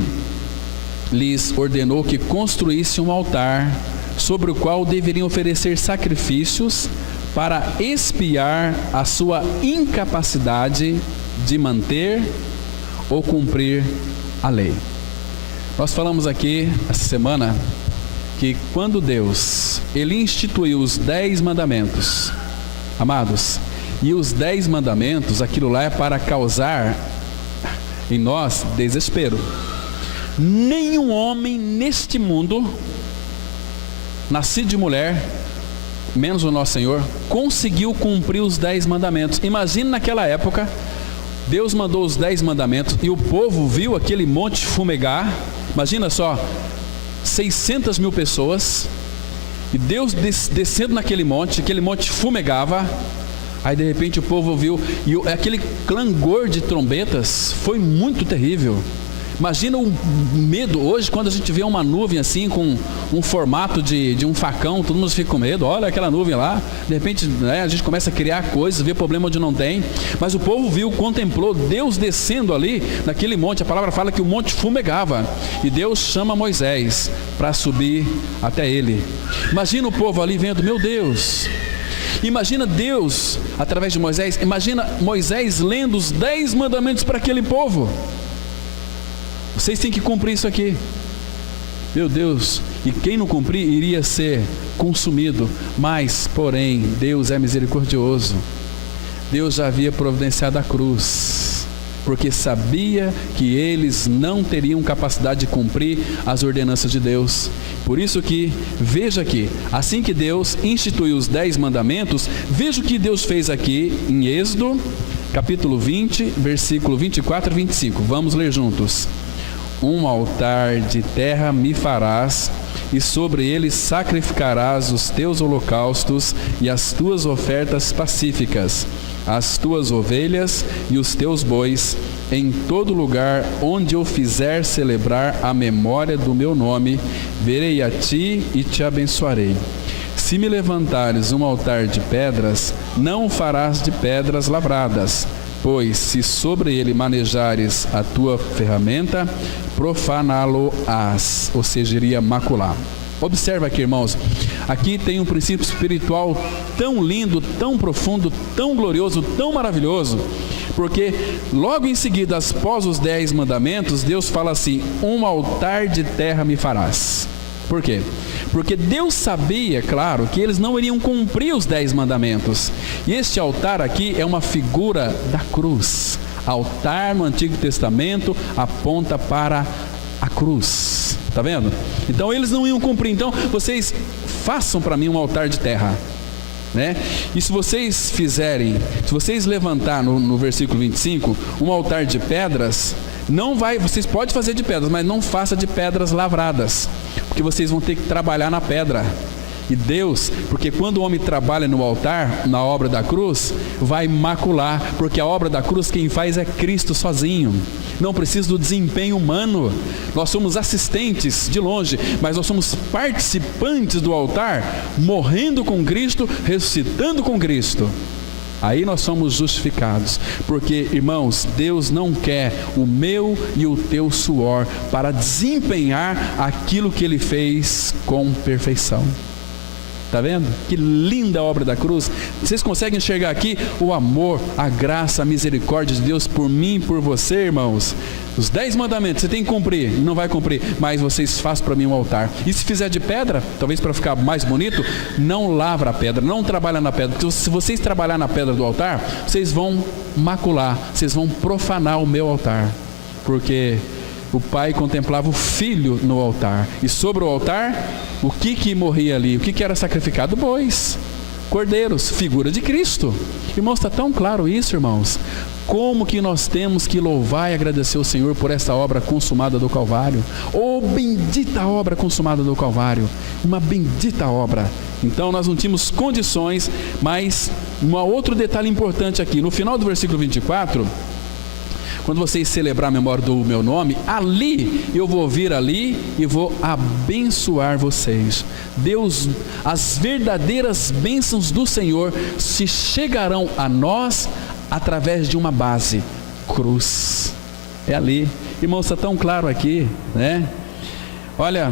lhes ordenou que construísse um altar sobre o qual deveriam oferecer sacrifícios para expiar a sua incapacidade de manter ou cumprir a lei. Nós falamos aqui essa semana que quando Deus, ele instituiu os 10 mandamentos, amados, e os 10 mandamentos, aquilo lá é para causar em nós desespero. Nenhum homem neste mundo, nascido de mulher, menos o nosso Senhor, conseguiu cumprir os 10 mandamentos. Imagine naquela época, Deus mandou os 10 mandamentos e o povo viu aquele monte fumegar. Imagina só, 600 mil pessoas, e Deus descendo naquele monte, aquele monte fumegava. Aí de repente o povo ouviu, e aquele clangor de trombetas foi muito terrível. Imagina o medo hoje, quando a gente vê uma nuvem assim, com um formato de um facão, todo mundo fica com medo. Olha aquela nuvem lá, de repente, né, a gente começa a criar coisas, ver problema onde não tem. Mas o povo viu, contemplou Deus descendo ali naquele monte. A palavra fala que o monte fumegava, e Deus chama Moisés para subir até ele. Imagina o povo ali vendo, meu Deus, Imagina Deus, através de Moisés, imagina Moisés lendo os 10 mandamentos para aquele povo. Vocês têm que cumprir isso aqui. Meu Deus, e quem não cumprir iria ser consumido. Mas, porém, Deus é misericordioso. Deus já havia providenciado a cruz, porque sabia que eles não teriam capacidade de cumprir as ordenanças de Deus. Por isso que, veja aqui, assim que Deus instituiu os 10 mandamentos, veja o que Deus fez aqui em Êxodo, capítulo 20, versículo 24 e 25. Vamos ler juntos. Um altar de terra me farás, e sobre ele sacrificarás os teus holocaustos e as tuas ofertas pacíficas, as tuas ovelhas e os teus bois, em todo lugar onde eu fizer celebrar a memória do meu nome, verei a ti e te abençoarei. Se me levantares um altar de pedras, não o farás de pedras lavradas, pois se sobre ele manejares a tua ferramenta, profaná-lo-ás, ou seja, iria macular. Observa aqui, irmãos, aqui tem um princípio espiritual tão lindo, tão profundo, tão glorioso, tão maravilhoso, porque logo em seguida, após os 10 mandamentos, Deus fala assim: um altar de terra me farás. Por quê? Porque Deus sabia, claro, que eles não iriam cumprir os 10 mandamentos, e este altar aqui é uma figura da cruz. Altar no Antigo Testamento aponta para a cruz. Está vendo? Então eles não iam cumprir. Então vocês façam para mim um altar de terra, né? E se vocês fizerem, se vocês levantar no versículo 25, um altar de pedras, não vai, vocês podem fazer de pedras, mas não faça de pedras lavradas, porque vocês vão ter que trabalhar na pedra. E Deus, porque quando o homem trabalha no altar, na obra da cruz, vai macular, porque a obra da cruz quem faz é Cristo sozinho. Não precisa do desempenho humano. Nós somos assistentes de longe, mas nós somos participantes do altar, morrendo com Cristo, ressuscitando com Cristo. Aí nós somos justificados, porque, irmãos, Deus não quer o meu e o teu suor para desempenhar aquilo que Ele fez com perfeição. Está vendo? Que linda obra da cruz. Vocês conseguem enxergar aqui o amor, a graça, a misericórdia de Deus por mim e por você, irmãos? Os 10 mandamentos você tem que cumprir, não vai cumprir, mas vocês façam para mim um altar. E se fizer de pedra, talvez para ficar mais bonito, não lavra a pedra, não trabalha na pedra, porque se vocês trabalhar na pedra do altar, vocês vão macular, vocês vão profanar o meu altar, porque o pai contemplava o filho no altar, e sobre o altar, o que morria ali? O que era sacrificado? Bois, cordeiros, figura de Cristo. Irmãos, está tão claro isso, irmãos. Como que nós temos que louvar e agradecer o Senhor por essa obra consumada do Calvário? Oh, bendita obra consumada do Calvário, uma bendita obra. Então nós não tínhamos condições, mas um outro detalhe importante aqui, no final do versículo 24, quando vocês celebrar a memória do meu nome, ali eu vou vir ali e vou abençoar vocês. Deus, as verdadeiras bênçãos do Senhor se chegarão a nós através de uma base, cruz. É ali. Irmãos, está tão claro aqui, né? Olha,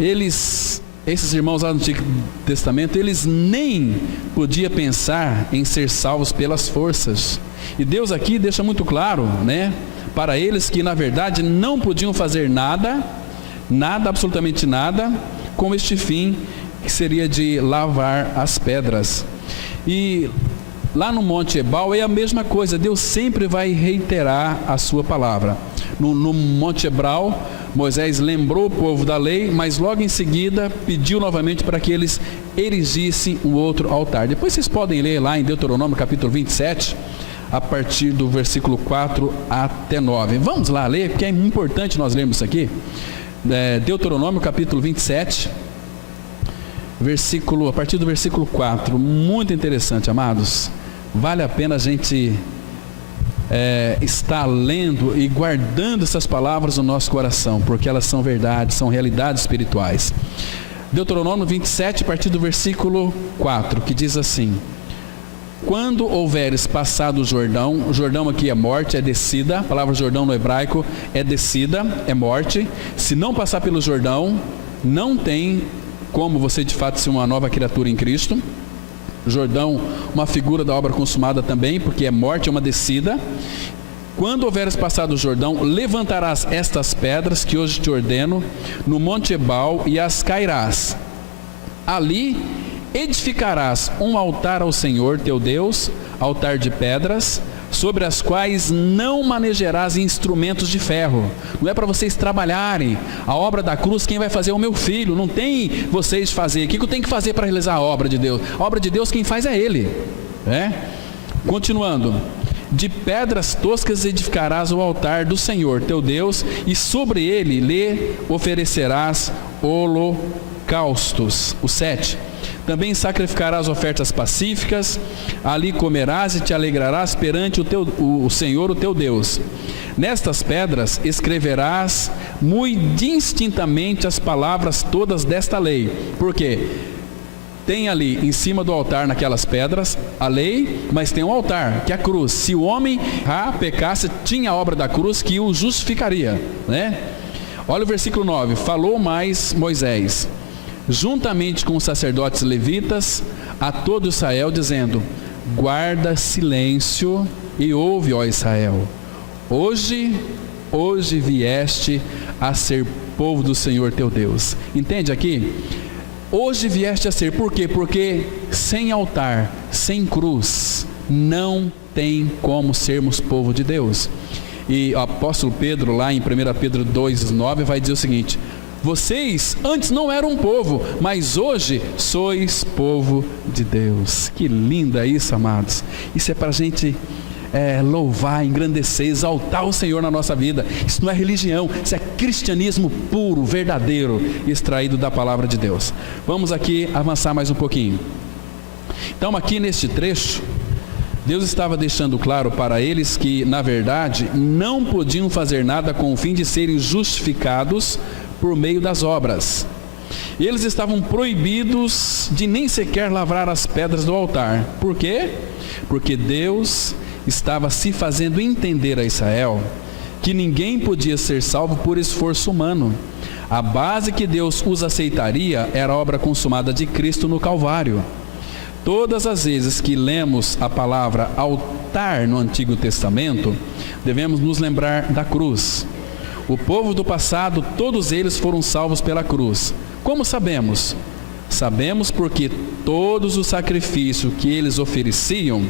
esses irmãos lá no Antigo Testamento, eles nem podiam pensar em ser salvos pelas forças. E Deus aqui deixa muito claro, né, para eles que na verdade não podiam fazer nada, absolutamente nada, com este fim que seria de lavar as pedras. E lá no Monte Ebal é a mesma coisa, Deus sempre vai reiterar a sua palavra. No Monte Ebal, Moisés lembrou o povo da lei, mas logo em seguida pediu novamente para que eles erigissem um outro altar. Depois vocês podem ler lá em Deuteronômio capítulo 27, a partir do versículo 4 até 9. Vamos lá ler, porque é importante nós lermos isso aqui. Deuteronômio capítulo 27, a partir do versículo 4. Muito interessante, amados. Vale a pena a gente estar lendo e guardando essas palavras no nosso coração, porque elas são verdades, são realidades espirituais. Deuteronômio 27, a partir do versículo 4, que diz assim: quando houveres passado o Jordão aqui é morte, é descida, a palavra Jordão no hebraico é descida, é morte. Se não passar pelo Jordão, não tem como você de fato ser uma nova criatura em Cristo. Jordão, uma figura da obra consumada também, porque é morte, é uma descida. Quando houveres passado o Jordão, levantarás estas pedras que hoje te ordeno no monte Ebal e as cairás. Ali edificarás um altar ao Senhor teu Deus, altar de pedras, sobre as quais não manejarás instrumentos de ferro. Não é para vocês trabalharem a obra da cruz. Quem vai fazer é o meu filho. Não tem vocês fazer. O que eu tenho que fazer para realizar a obra de Deus? A obra de Deus quem faz é Ele. Continuando. De pedras toscas edificarás o altar do Senhor teu Deus, e sobre ele lhe oferecerás holocaustos. O 7. Também sacrificarás ofertas pacíficas, ali comerás e te alegrarás perante o Senhor, o teu Deus. Nestas pedras escreverás muito distintamente as palavras todas desta lei. Por quê? Tem ali em cima do altar, naquelas pedras, a lei, mas tem um altar, que é a cruz. Se o homem pecasse, tinha a obra da cruz que o justificaria, Olha o versículo 9. Falou mais Moisés, juntamente com os sacerdotes levitas, a todo Israel, dizendo: guarda silêncio e ouve, ó Israel. Hoje vieste a ser povo do Senhor teu Deus. Entende aqui? Hoje vieste a ser, por quê? Porque sem altar, sem cruz, não tem como sermos povo de Deus. E o apóstolo Pedro, lá em 1 Pedro 2,9, vai dizer o seguinte: vocês antes não eram um povo, mas hoje sois povo de Deus. Que lindo é isso, amados. Isso é para a gente louvar, engrandecer, exaltar o Senhor na nossa vida. Isso não é religião, isso é cristianismo puro, verdadeiro, extraído da palavra de Deus. Vamos aqui avançar mais um pouquinho. Então, aqui neste trecho, Deus estava deixando claro para eles que, na verdade, não podiam fazer nada com o fim de serem justificados por meio das obras. Eles estavam proibidos de nem sequer lavrar as pedras do altar. Por quê? Porque Deus estava se fazendo entender a Israel que ninguém podia ser salvo por esforço humano. A base que Deus os aceitaria era a obra consumada de Cristo no Calvário. Todas as vezes que lemos a palavra altar no Antigo Testamento, devemos nos lembrar da cruz. O povo do passado, todos eles foram salvos pela cruz. Como sabemos? Sabemos porque todos os sacrifícios que eles ofereciam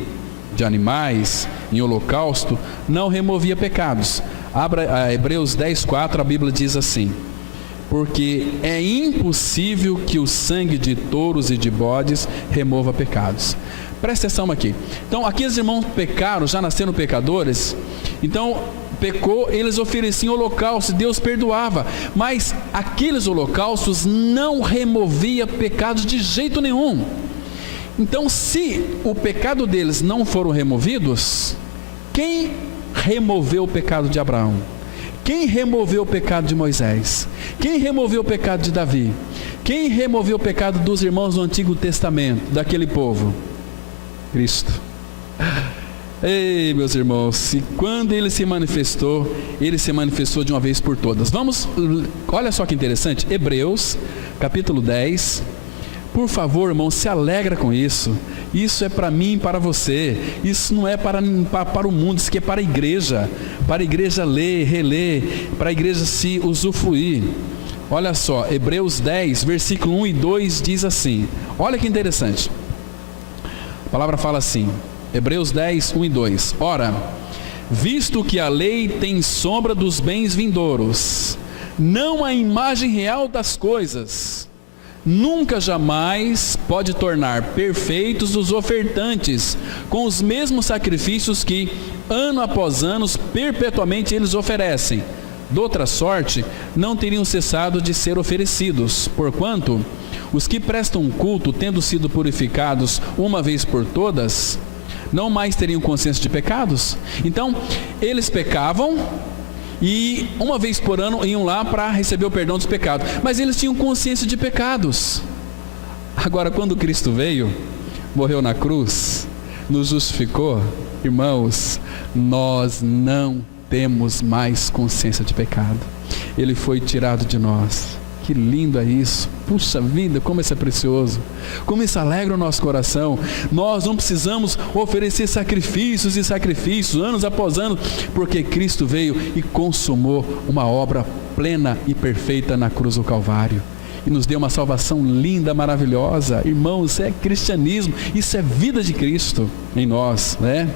de animais em holocausto não removia pecados. Abra Hebreus 10:4, a Bíblia diz assim: porque é impossível que o sangue de touros e de bodes remova pecados. Presta atenção aqui. Então, aqueles irmãos pecaram, já nasceram pecadores. Então, pecou, eles ofereciam holocausto, Deus perdoava. Mas aqueles holocaustos não removia pecados de jeito nenhum. Então, se o pecado deles não foram removidos, quem removeu o pecado de Abraão? Quem removeu o pecado de Moisés? Quem removeu o pecado de Davi? Quem removeu o pecado dos irmãos do Antigo Testamento, daquele povo? Cristo. Ei, meus irmãos, e quando ele se manifestou de uma vez por todas. Olha só que interessante, Hebreus, capítulo 10. Por favor, irmão, se alegra com isso. Isso é para mim e para você. Isso não é para o mundo, isso aqui é para a igreja. Para a igreja ler, reler, para a igreja se usufruir. Olha só, Hebreus 10, versículo 1 e 2 diz assim. Olha que interessante. A palavra fala assim, Hebreus 10, 1 e 2. Ora, visto que a lei tem sombra dos bens vindouros, não a imagem real das coisas, nunca jamais pode tornar perfeitos os ofertantes com os mesmos sacrifícios que, ano após ano, perpetuamente eles oferecem. De outra sorte, não teriam cessado de ser oferecidos, porquanto os que prestam culto, tendo sido purificados uma vez por todas, não mais teriam consciência de pecados. Então, eles pecavam e uma vez por ano iam lá para receber o perdão dos pecados, mas eles tinham consciência de pecados. Agora, quando Cristo veio, morreu na cruz, nos justificou, irmãos, nós não temos mais consciência de pecado. Ele foi tirado de nós. Que lindo é isso. Puxa vida, como isso é precioso. Como isso alegra o nosso coração. Nós não precisamos oferecer sacrifícios e sacrifícios, anos após anos, porque Cristo veio e consumou uma obra plena e perfeita na cruz do Calvário. E nos deu uma salvação linda, maravilhosa. Irmãos, isso é cristianismo, isso é vida de Cristo em nós, né?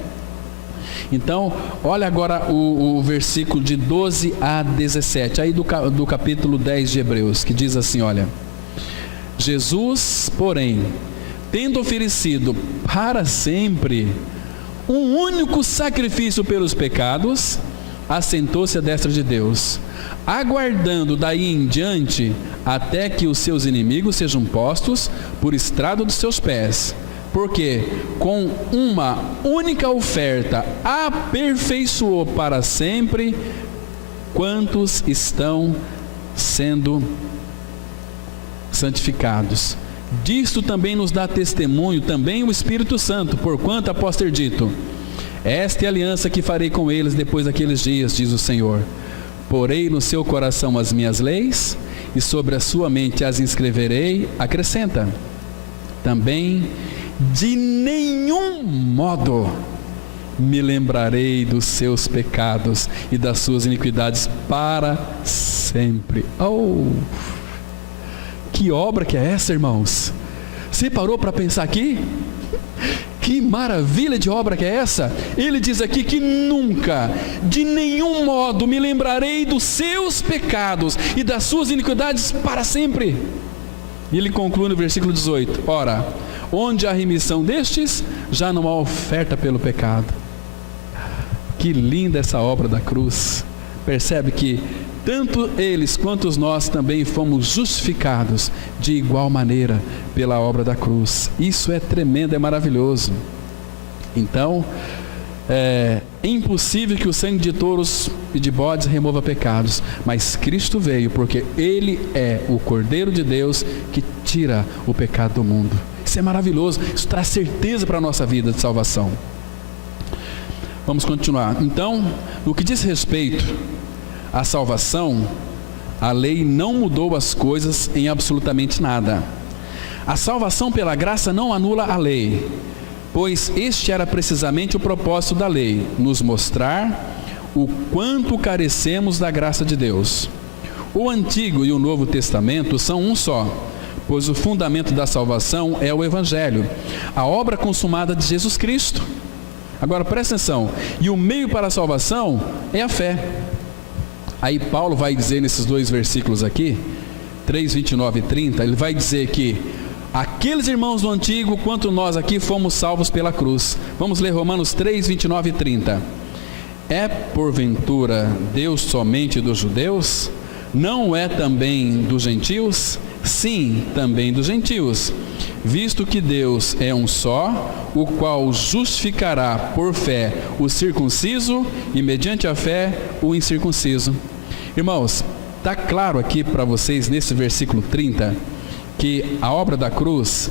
Então, olha agora o versículo de 12 a 17, aí do capítulo 10 de Hebreus, que diz assim, olha: Jesus, porém, tendo oferecido para sempre um único sacrifício pelos pecados, assentou-se à destra de Deus, aguardando daí em diante até que os seus inimigos sejam postos por estrado dos seus pés. Porque com uma única oferta aperfeiçoou para sempre quantos estão sendo santificados. Disto também nos dá testemunho também o Espírito Santo, porquanto após ter dito: esta é a aliança que farei com eles depois daqueles dias, diz o Senhor. Porei no seu coração as minhas leis, e sobre a sua mente as inscreverei. Acrescenta: também de nenhum modo me lembrarei dos seus pecados e das suas iniquidades para sempre. Oh, que obra que é essa, irmãos? Você parou para pensar aqui? Que maravilha de obra que é essa? Ele diz aqui que nunca, de nenhum modo me lembrarei dos seus pecados e das suas iniquidades para sempre. E ele conclui no versículo 18: ora, onde há remissão destes, já não há oferta pelo pecado. Que linda essa obra da cruz. Percebe que tanto eles quanto nós também fomos justificados de igual maneira pela obra da cruz. Isso é tremendo, é maravilhoso. Então, é impossível que o sangue de touros e de bodes remova pecados, mas Cristo veio porque Ele é o Cordeiro de Deus que tira o pecado do mundo. Isso é maravilhoso, isso traz certeza para a nossa vida de salvação. Vamos continuar. Então, no que diz respeito à salvação, a lei não mudou as coisas em absolutamente nada. A salvação pela graça não anula a lei, pois este era precisamente o propósito da lei, nos mostrar o quanto carecemos da graça de Deus. O Antigo e o Novo Testamento são um só, pois o fundamento da salvação é o Evangelho, a obra consumada de Jesus Cristo. Agora presta atenção, e o meio para a salvação é a fé. Aí Paulo vai dizer nesses dois versículos aqui, 3, 29 e 30, ele vai dizer que aqueles irmãos do Antigo, quanto nós aqui, fomos salvos pela cruz. Vamos ler Romanos 3, 29 e 30. É porventura Deus somente dos judeus? Não é também dos gentios? Sim, também dos gentios, visto que Deus é um só, o qual justificará por fé o circunciso e mediante a fé o incircunciso. Irmãos, está claro aqui para vocês nesse versículo 30 que a obra da cruz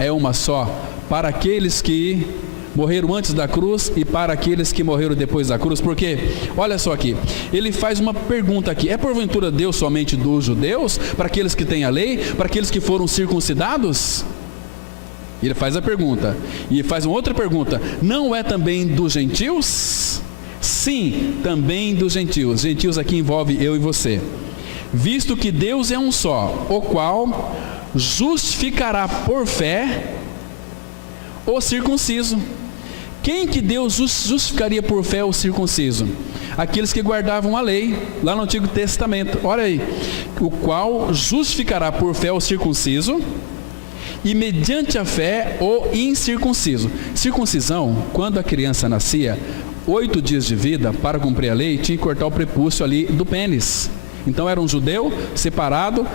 é uma só para aqueles que morreram antes da cruz e para aqueles que morreram depois da cruz. Porque, olha só aqui, ele faz uma pergunta aqui: é porventura Deus somente dos judeus, para aqueles que têm a lei, para aqueles que foram circuncidados? Ele faz a pergunta, e faz uma outra pergunta: não é também dos gentios? Sim, também dos gentios. Gentios aqui envolve eu e você. Visto que Deus é um só, o qual justificará por fé o circunciso. Quem que Deus justificaria por fé o circunciso? Aqueles que guardavam a lei, lá no Antigo Testamento. Olha aí, o qual justificará por fé o circunciso e mediante a fé o incircunciso. Circuncisão, quando a criança nascia, 8 dias de vida, para cumprir a lei, tinha que cortar o prepúcio ali do pênis. Então era um judeu separado,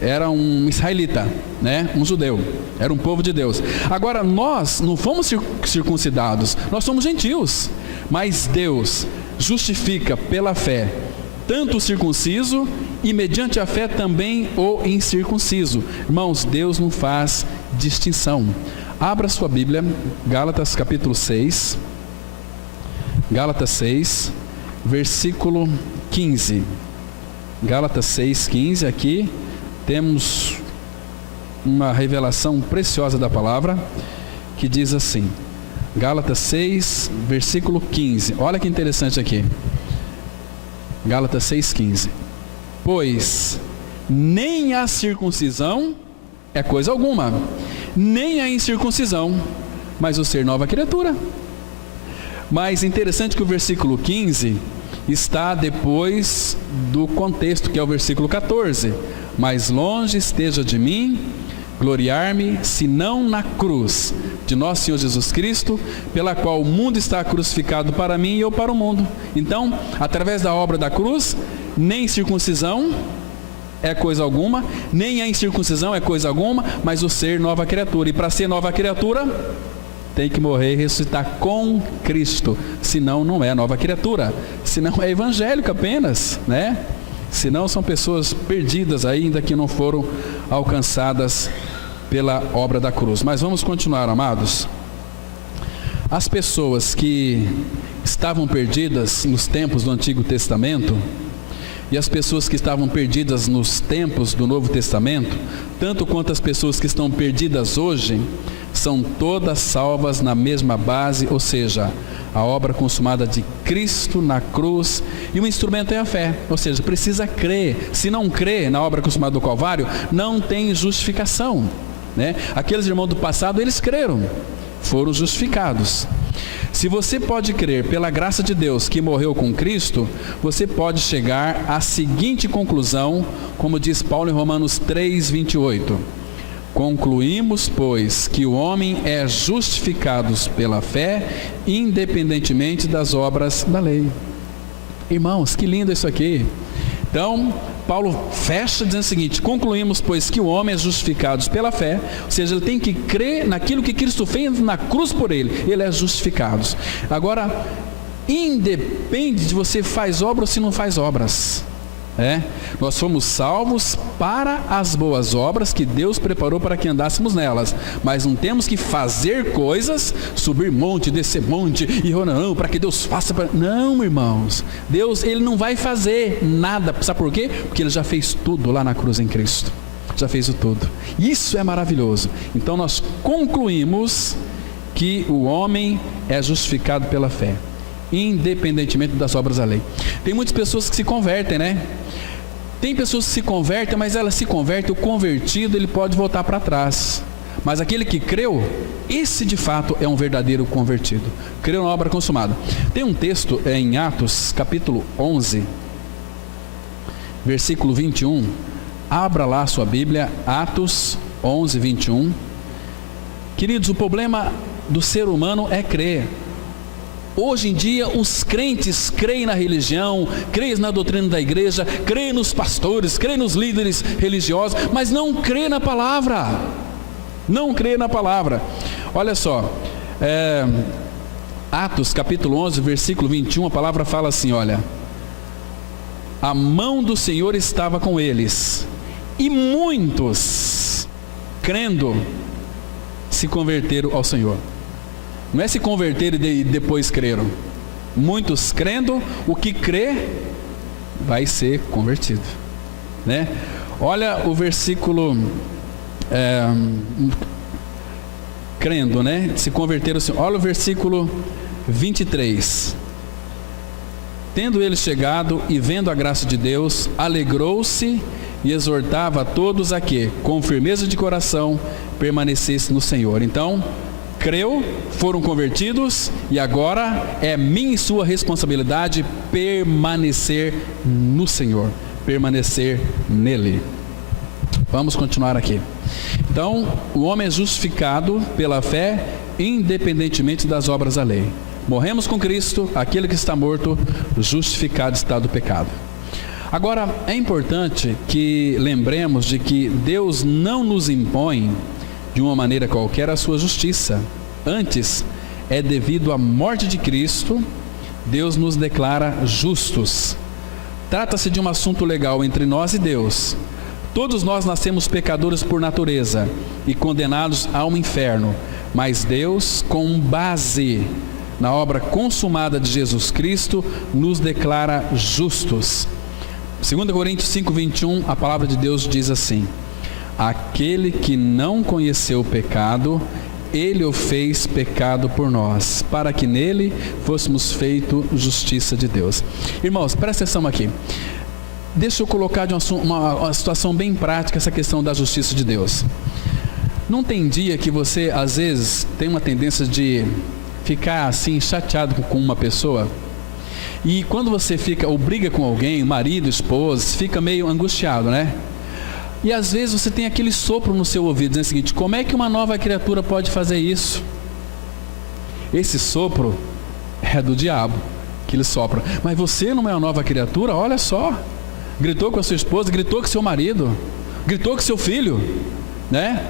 era um israelita, né? Um judeu, era um povo de Deus. Agora nós não fomos circuncidados, nós somos gentios, mas Deus justifica pela fé tanto o circunciso e mediante a fé também o incircunciso. Irmãos, Deus não faz distinção. Abra sua Bíblia, Gálatas capítulo 6, Gálatas 6, versículo 15. Gálatas 6,15, aqui temos uma revelação preciosa da palavra, que diz assim, Gálatas 6, versículo 15, olha que interessante aqui, Gálatas 6,15, pois nem a circuncisão é coisa alguma, nem a incircuncisão, mas o ser nova criatura. Mas interessante que o versículo 15 está depois do contexto, que é o versículo 14, mais longe esteja de mim gloriar-me, senão na cruz de nosso Senhor Jesus Cristo, pela qual o mundo está crucificado para mim e eu para o mundo. Então, através da obra da cruz, nem circuncisão é coisa alguma, nem a incircuncisão é coisa alguma, mas o ser nova criatura. E para ser nova criatura, tem que morrer e ressuscitar com Cristo, senão não é nova criatura, senão é evangélico apenas, né? Senão são pessoas perdidas ainda, que não foram alcançadas pela obra da cruz. Mas vamos continuar, amados. As pessoas que estavam perdidas nos tempos do Antigo Testamento e as pessoas que estavam perdidas nos tempos do Novo Testamento, tanto quanto as pessoas que estão perdidas hoje, são todas salvas na mesma base, ou seja, a obra consumada de Cristo na cruz, e o instrumento é a fé, ou seja, precisa crer. Se não crer na obra consumada do Calvário, não tem justificação, né? Aqueles irmãos do passado, eles creram, foram justificados. Se você pode crer pela graça de Deus que morreu com Cristo, você pode chegar à seguinte conclusão, como diz Paulo em Romanos 3:28. Concluímos, pois, que o homem é justificado pela fé, independentemente das obras da lei. Irmãos, que lindo isso aqui. Então, Paulo fecha dizendo o seguinte: concluímos, pois, que o homem é justificado pela fé, ou seja, ele tem que crer naquilo que Cristo fez na cruz por ele é justificado. Agora, independe de você faz obra ou se não faz obras. Nós fomos salvos para as boas obras que Deus preparou para que andássemos nelas, mas não temos que fazer coisas, subir monte, descer monte, e não, para que Deus faça, não, irmãos, Deus, Ele não vai fazer nada, sabe por quê? Porque Ele já fez tudo lá na cruz em Cristo, já fez o tudo, isso é maravilhoso. Então nós concluímos que o homem é justificado pela fé, independentemente das obras da lei. Tem muitas pessoas que se convertem, né? Tem pessoas que se convertem, mas elas se convertem, o convertido ele pode voltar para trás, mas aquele que creu, esse de fato é um verdadeiro convertido, creu na obra consumada. Tem um texto em Atos capítulo 11, versículo 21, abra lá a sua Bíblia, Atos 11, 21. Queridos, o problema do ser humano é crer. Hoje em dia os crentes creem na religião, creem na doutrina da igreja, creem nos pastores, creem nos líderes religiosos, mas não creem na palavra, não creem na palavra. Olha só, Atos capítulo 11, versículo 21, a palavra fala assim, olha: a mão do Senhor estava com eles, e muitos, crendo, se converteram ao Senhor. Não é se converter e depois creram. Muitos crendo, o que crê vai ser convertido, né? Olha o versículo, crendo, né? Se converteram assim. Olha o versículo 23. Tendo ele chegado e vendo a graça de Deus, alegrou-se e exortava a todos a que, com firmeza de coração, permanecesse no Senhor. Então, creu, foram convertidos, e agora é minha e sua responsabilidade permanecer no Senhor, permanecer nele. Vamos continuar aqui. Então, o homem é justificado pela fé, independentemente das obras da lei. Morremos com Cristo, aquele que está morto, justificado está do pecado. Agora, é importante que lembremos de que Deus não nos impõe de uma maneira qualquer a sua justiça. Antes, é devido à morte de Cristo, Deus nos declara justos. Trata-se de um assunto legal entre nós e Deus. Todos nós nascemos pecadores por natureza e condenados ao inferno, mas Deus, com base na obra consumada de Jesus Cristo, nos declara justos. 2 Coríntios 5:21, a palavra de Deus diz assim: aquele que não conheceu o pecado, ele o fez pecado por nós, para que nele fôssemos feito justiça de Deus. Irmãos, presta atenção aqui. Deixa eu colocar de uma situação bem prática essa questão da justiça de Deus. Não tem dia que você, às vezes, tem uma tendência de ficar assim, chateado com uma pessoa? E quando você fica ou briga com alguém, marido, esposa, fica meio angustiado, né? E às vezes você tem aquele sopro no seu ouvido, dizendo o seguinte: como é que uma nova criatura pode fazer isso? Esse sopro é do diabo, que ele sopra. Mas você não é uma nova criatura? Olha só. Gritou com a sua esposa, gritou com seu marido, gritou com seu filho, né?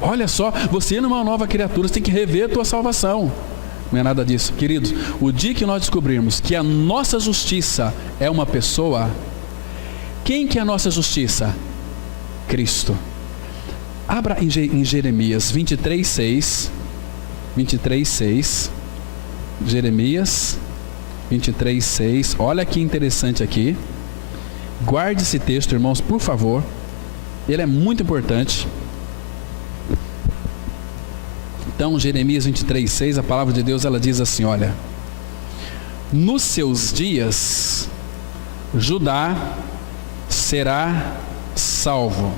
Olha só, você não é uma nova criatura, você tem que rever a tua salvação. Não é nada disso, queridos. O dia que nós descobrirmos que a nossa justiça é uma pessoa, quem que é a nossa justiça? Cristo. Abra em Jeremias 23:6. 23:6. Jeremias 23:6. Olha que interessante aqui. Guarde esse texto, irmãos, por favor. Ele é muito importante. Então, Jeremias 23:6, a palavra de Deus, ela diz assim: olha, nos seus dias Judá será salvo.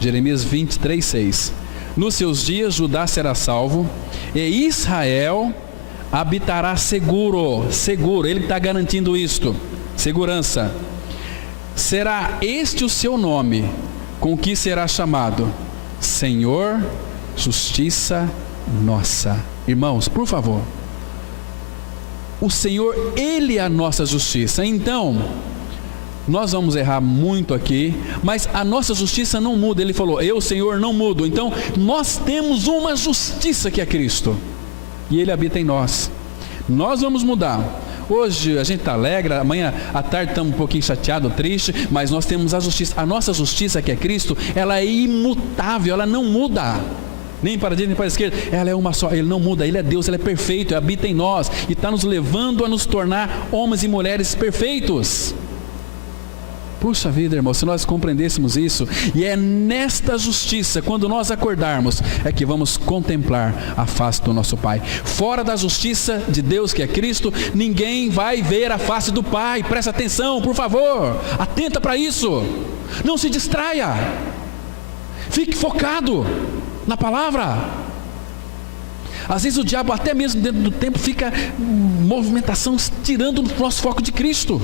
Jeremias 23:6. Nos seus dias Judá será salvo e Israel habitará seguro. Seguro, ele está garantindo isto, segurança. Será este o seu nome, com que será chamado Senhor, justiça nossa. Irmãos, por favor, o Senhor, ele é a nossa justiça. Então, nós vamos errar muito aqui, mas a nossa justiça não muda. Ele falou: eu, Senhor, não mudo. Então, nós temos uma justiça que é Cristo, e ele habita em nós. Nós vamos mudar. Hoje a gente está alegre, amanhã à tarde estamos um pouquinho chateado, triste, mas nós temos a justiça. A nossa justiça, que é Cristo, ela é imutável, ela não muda, nem para a direita nem para a esquerda. Ela é uma só, ele não muda, ele é Deus, ele é perfeito, ele habita em nós e está nos levando a nos tornar homens e mulheres perfeitos. Puxa vida, irmão, se nós compreendêssemos isso, e é nesta justiça, quando nós acordarmos, é que vamos contemplar a face do nosso Pai. Fora da justiça de Deus, que é Cristo, ninguém vai ver a face do Pai. Presta atenção, por favor, atenta para isso, não se distraia, fique focado na palavra. Às vezes o diabo, até mesmo dentro do templo, fica movimentação, tirando o nosso foco de Cristo.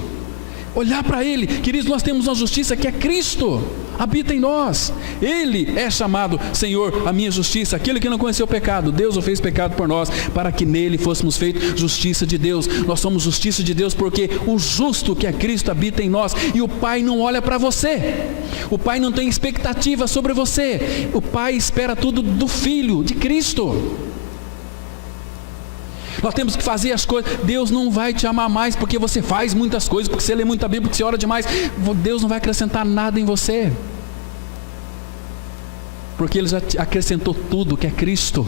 Olhar para ele, queridos, nós temos uma justiça que é Cristo, habita em nós. Ele é chamado Senhor, a minha justiça. Aquele que não conheceu o pecado, Deus o fez pecado por nós, para que nele fôssemos feitos justiça de Deus. Nós somos justiça de Deus porque o justo que é Cristo habita em nós. E o Pai não olha para você, o Pai não tem expectativa sobre você, o Pai espera tudo do Filho, de Cristo. Nós temos que fazer as coisas. Deus não vai te amar mais porque você faz muitas coisas, porque você lê muita Bíblia, porque você ora demais. Deus não vai acrescentar nada em você, porque Ele já acrescentou tudo, que é Cristo.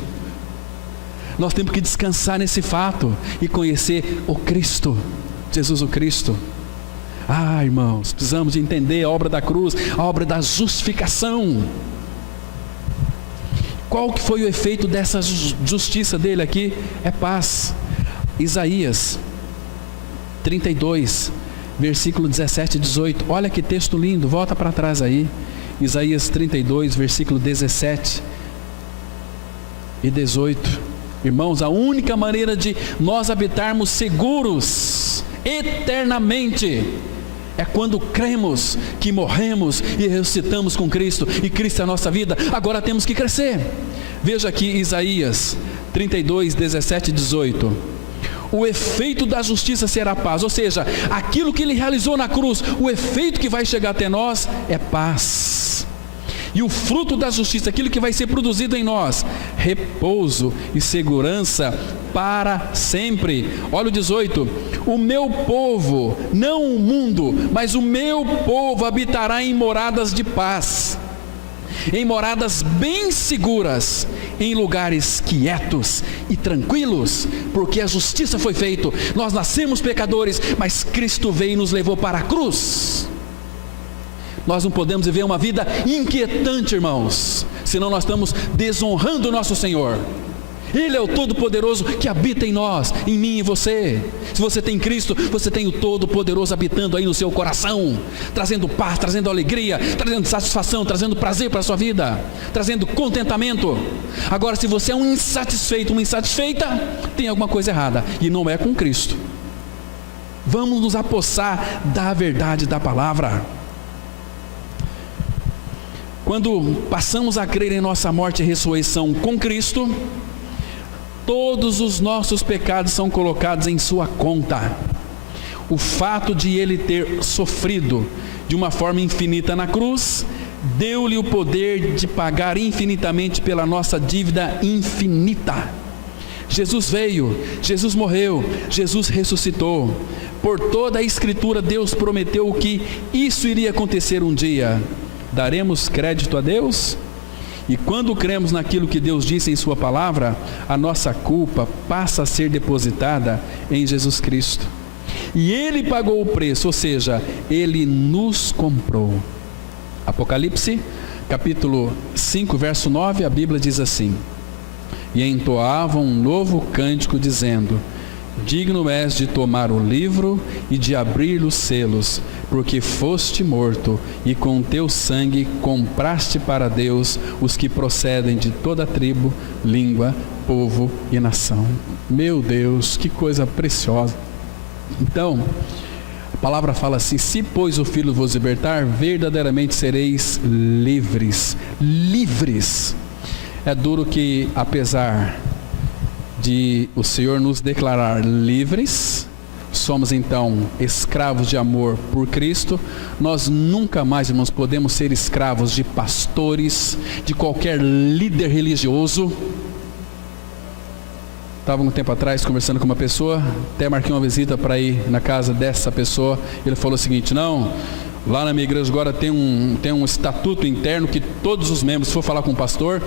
Nós temos que descansar nesse fato e conhecer o Cristo, Jesus o Cristo. Irmãos, precisamos de entender a obra da cruz, a obra da justificação. Qual que foi o efeito dessa justiça dele aqui? É paz. Isaías 32, versículo 17 e 18. Olha que texto lindo, volta para trás aí. Isaías 32, versículo 17 e 18. Irmãos, a única maneira de nós habitarmos seguros eternamente é quando cremos que morremos e ressuscitamos com Cristo, e Cristo é a nossa vida. Agora temos que crescer. Veja aqui Isaías 32, 17 e 18. O efeito da justiça será paz, ou seja, aquilo que Ele realizou na cruz, o efeito que vai chegar até nós é paz. E o fruto da justiça, aquilo que vai ser produzido em nós, repouso e segurança para sempre. Olha o 18: o meu povo, não o mundo, mas o meu povo habitará em moradas de paz, em moradas bem seguras, em lugares quietos e tranquilos, porque a justiça foi feita. Nós nascemos pecadores, mas Cristo veio e nos levou para a cruz. Nós não podemos viver uma vida inquietante, irmãos, senão nós estamos desonrando o nosso Senhor. Ele é o Todo-Poderoso que habita em nós, em mim e em você. Se você tem Cristo, você tem o Todo-Poderoso habitando aí no seu coração, trazendo paz, trazendo alegria, trazendo satisfação, trazendo prazer para a sua vida, trazendo contentamento. Agora, se você é um insatisfeito, uma insatisfeita, tem alguma coisa errada, e não é com Cristo. Vamos nos apossar da verdade da palavra. Quando passamos a crer em nossa morte e ressurreição com Cristo, todos os nossos pecados são colocados em sua conta. O fato de ele ter sofrido de uma forma infinita na cruz, deu-lhe o poder de pagar infinitamente pela nossa dívida infinita. Jesus veio, Jesus morreu, Jesus ressuscitou. Por toda a Escritura, Deus prometeu que isso iria acontecer um dia. Daremos crédito a Deus? E quando cremos naquilo que Deus disse em sua palavra, a nossa culpa passa a ser depositada em Jesus Cristo. E Ele pagou o preço, ou seja, Ele nos comprou. Apocalipse, capítulo 5, verso 9, a Bíblia diz assim: e entoavam um novo cântico dizendo: digno és de tomar o livro e de abrir os selos, porque foste morto e com teu sangue compraste para Deus os que procedem de toda tribo, língua, povo e nação. Meu Deus, que coisa preciosa. Então, a palavra fala assim: se pois o Filho vos libertar, verdadeiramente sereis livres. Livres. É duro que, apesar de o Senhor nos declarar livres, somos então escravos de amor por Cristo. Nós nunca mais, irmãos, podemos ser escravos de pastores, de qualquer líder religioso. Estava um tempo atrás conversando com uma pessoa, até marquei uma visita para ir na casa dessa pessoa. Ele falou o seguinte: não, lá na minha igreja agora tem um estatuto interno que todos os membros, se for falar com um pastor,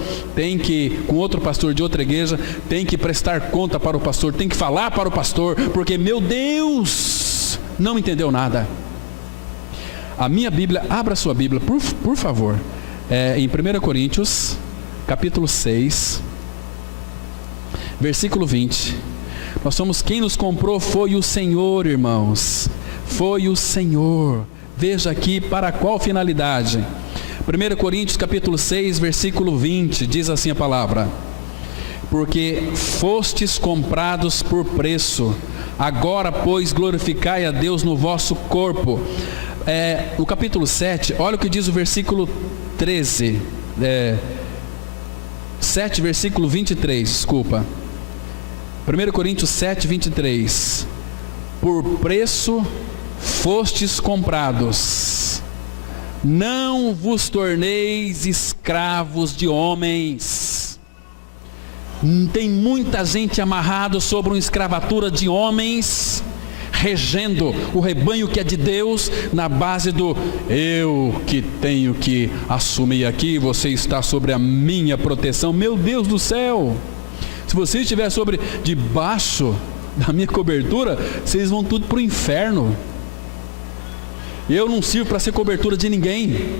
com outro pastor de outra igreja, tem que prestar conta para o pastor, tem que falar para o pastor, porque, meu Deus, não entendeu nada. A minha Bíblia, abra a sua Bíblia, por favor, em 1 Coríntios, capítulo 6, versículo 20. Nós somos, quem nos comprou foi o Senhor, irmãos, foi o Senhor. Veja aqui para qual finalidade. 1 Coríntios capítulo 6, versículo 20, diz assim a palavra: porque fostes comprados por preço, agora pois glorificai a Deus no vosso corpo. No capítulo 7, olha o que diz o versículo 13, 7, versículo 23, desculpa. 1 Coríntios 7, 23. Por preço fostes comprados, não vos torneis escravos de homens. Tem muita gente amarrada sobre uma escravatura de homens, regendo o rebanho que é de Deus, na base do eu que tenho que assumir aqui, você está sobre a minha proteção. Meu Deus do céu, se você estiver debaixo da minha cobertura, vocês vão tudo para o inferno. Eu não sirvo para ser cobertura de ninguém.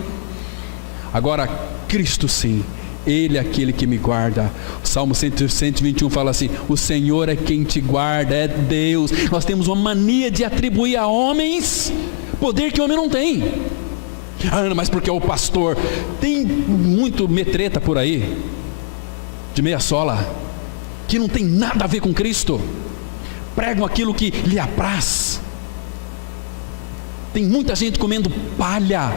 Agora, Cristo sim, Ele é aquele que me guarda. O Salmo 121 fala assim: o Senhor é quem te guarda, é Deus. Nós temos uma mania de atribuir a homens poder que homem não tem. Mas porque é o pastor. Tem muito metreta por aí, de meia sola, que não tem nada a ver com Cristo. Pregam aquilo que lhe apraz. Tem muita gente comendo palha,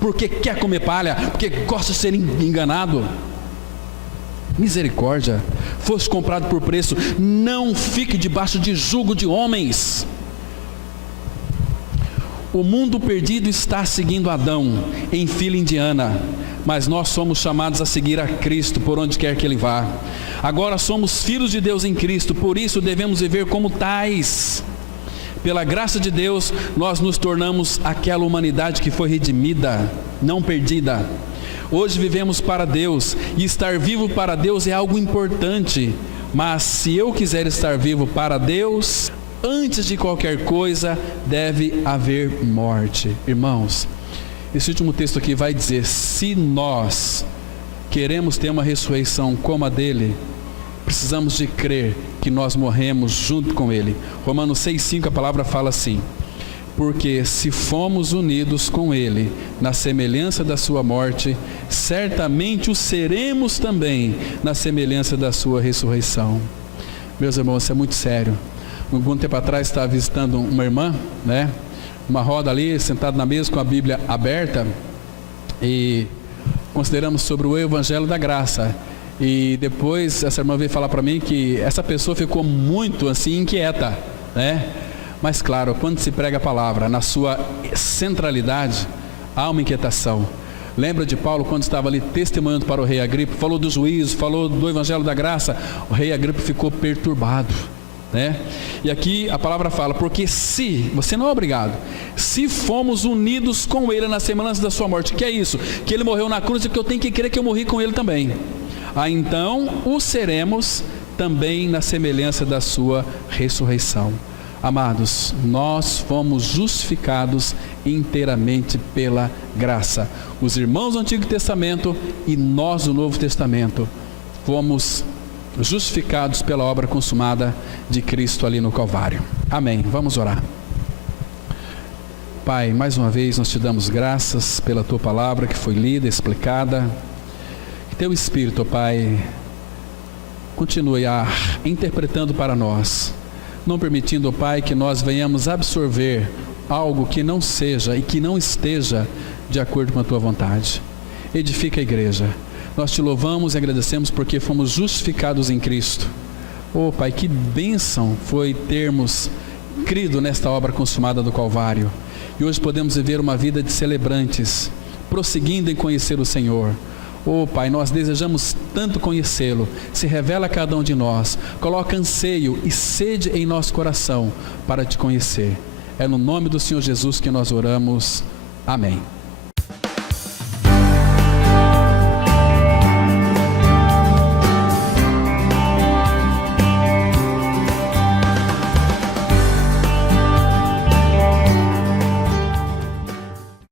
porque quer comer palha, porque gosta de ser enganado. Misericórdia, foste comprado por preço, não fique debaixo de jugo de homens. O mundo perdido está seguindo Adão em fila indiana, mas nós somos chamados a seguir a Cristo por onde quer que Ele vá. Agora somos filhos de Deus em Cristo, por isso devemos viver como tais. pela graça de Deus, nós nos tornamos aquela humanidade que foi redimida, não perdida. Hoje vivemos para Deus, e estar vivo para Deus é algo importante, mas se eu quiser estar vivo para Deus, antes de qualquer coisa, deve haver morte. Irmãos, esse último texto aqui vai dizer, se nós queremos ter uma ressurreição como a dele, precisamos de crer que nós morremos junto com ele. Romanos 6,5, a palavra fala assim: porque se fomos unidos com ele na semelhança da sua morte, certamente o seremos também na semelhança da sua ressurreição. Meus irmãos, isso é muito sério. Algum tempo atrás estava visitando uma irmã, né? Uma roda ali, sentado na mesa com a Bíblia aberta, e consideramos sobre o Evangelho da Graça. E depois essa irmã veio falar para mim que essa pessoa ficou muito assim inquieta, né? Mas claro, quando se prega a palavra na sua centralidade, há uma inquietação. Lembra de Paulo quando estava ali testemunhando para o rei Agripa, falou do juízo, falou do Evangelho da Graça, o rei Agripa ficou perturbado, né? E aqui a palavra fala, porque se, você não é obrigado, se fomos unidos com ele na semelhança da sua morte, que é isso? Que ele morreu na cruz e que eu tenho que crer que eu morri com ele também. Então o seremos também na semelhança da sua ressurreição. Amados, nós fomos justificados inteiramente pela graça. Os irmãos do Antigo Testamento e nós do Novo Testamento fomos justificados pela obra consumada de Cristo ali no Calvário. Amém. Vamos orar. Pai, mais uma vez nós te damos graças pela tua palavra que foi lida, explicada. Que teu Espírito, Pai, continue interpretando para nós, não permitindo, Pai, que nós venhamos absorver algo que não seja e que não esteja de acordo com a tua vontade. Edifica a igreja. Nós te louvamos e agradecemos porque fomos justificados em Cristo. Oh, Pai, que bênção foi termos crido nesta obra consumada do Calvário. E hoje podemos viver uma vida de celebrantes, prosseguindo em conhecer o Senhor. Oh, Pai, nós desejamos tanto conhecê-lo. Se revela a cada um de nós. Coloca anseio e sede em nosso coração para te conhecer. É no nome do Senhor Jesus que nós oramos. Amém.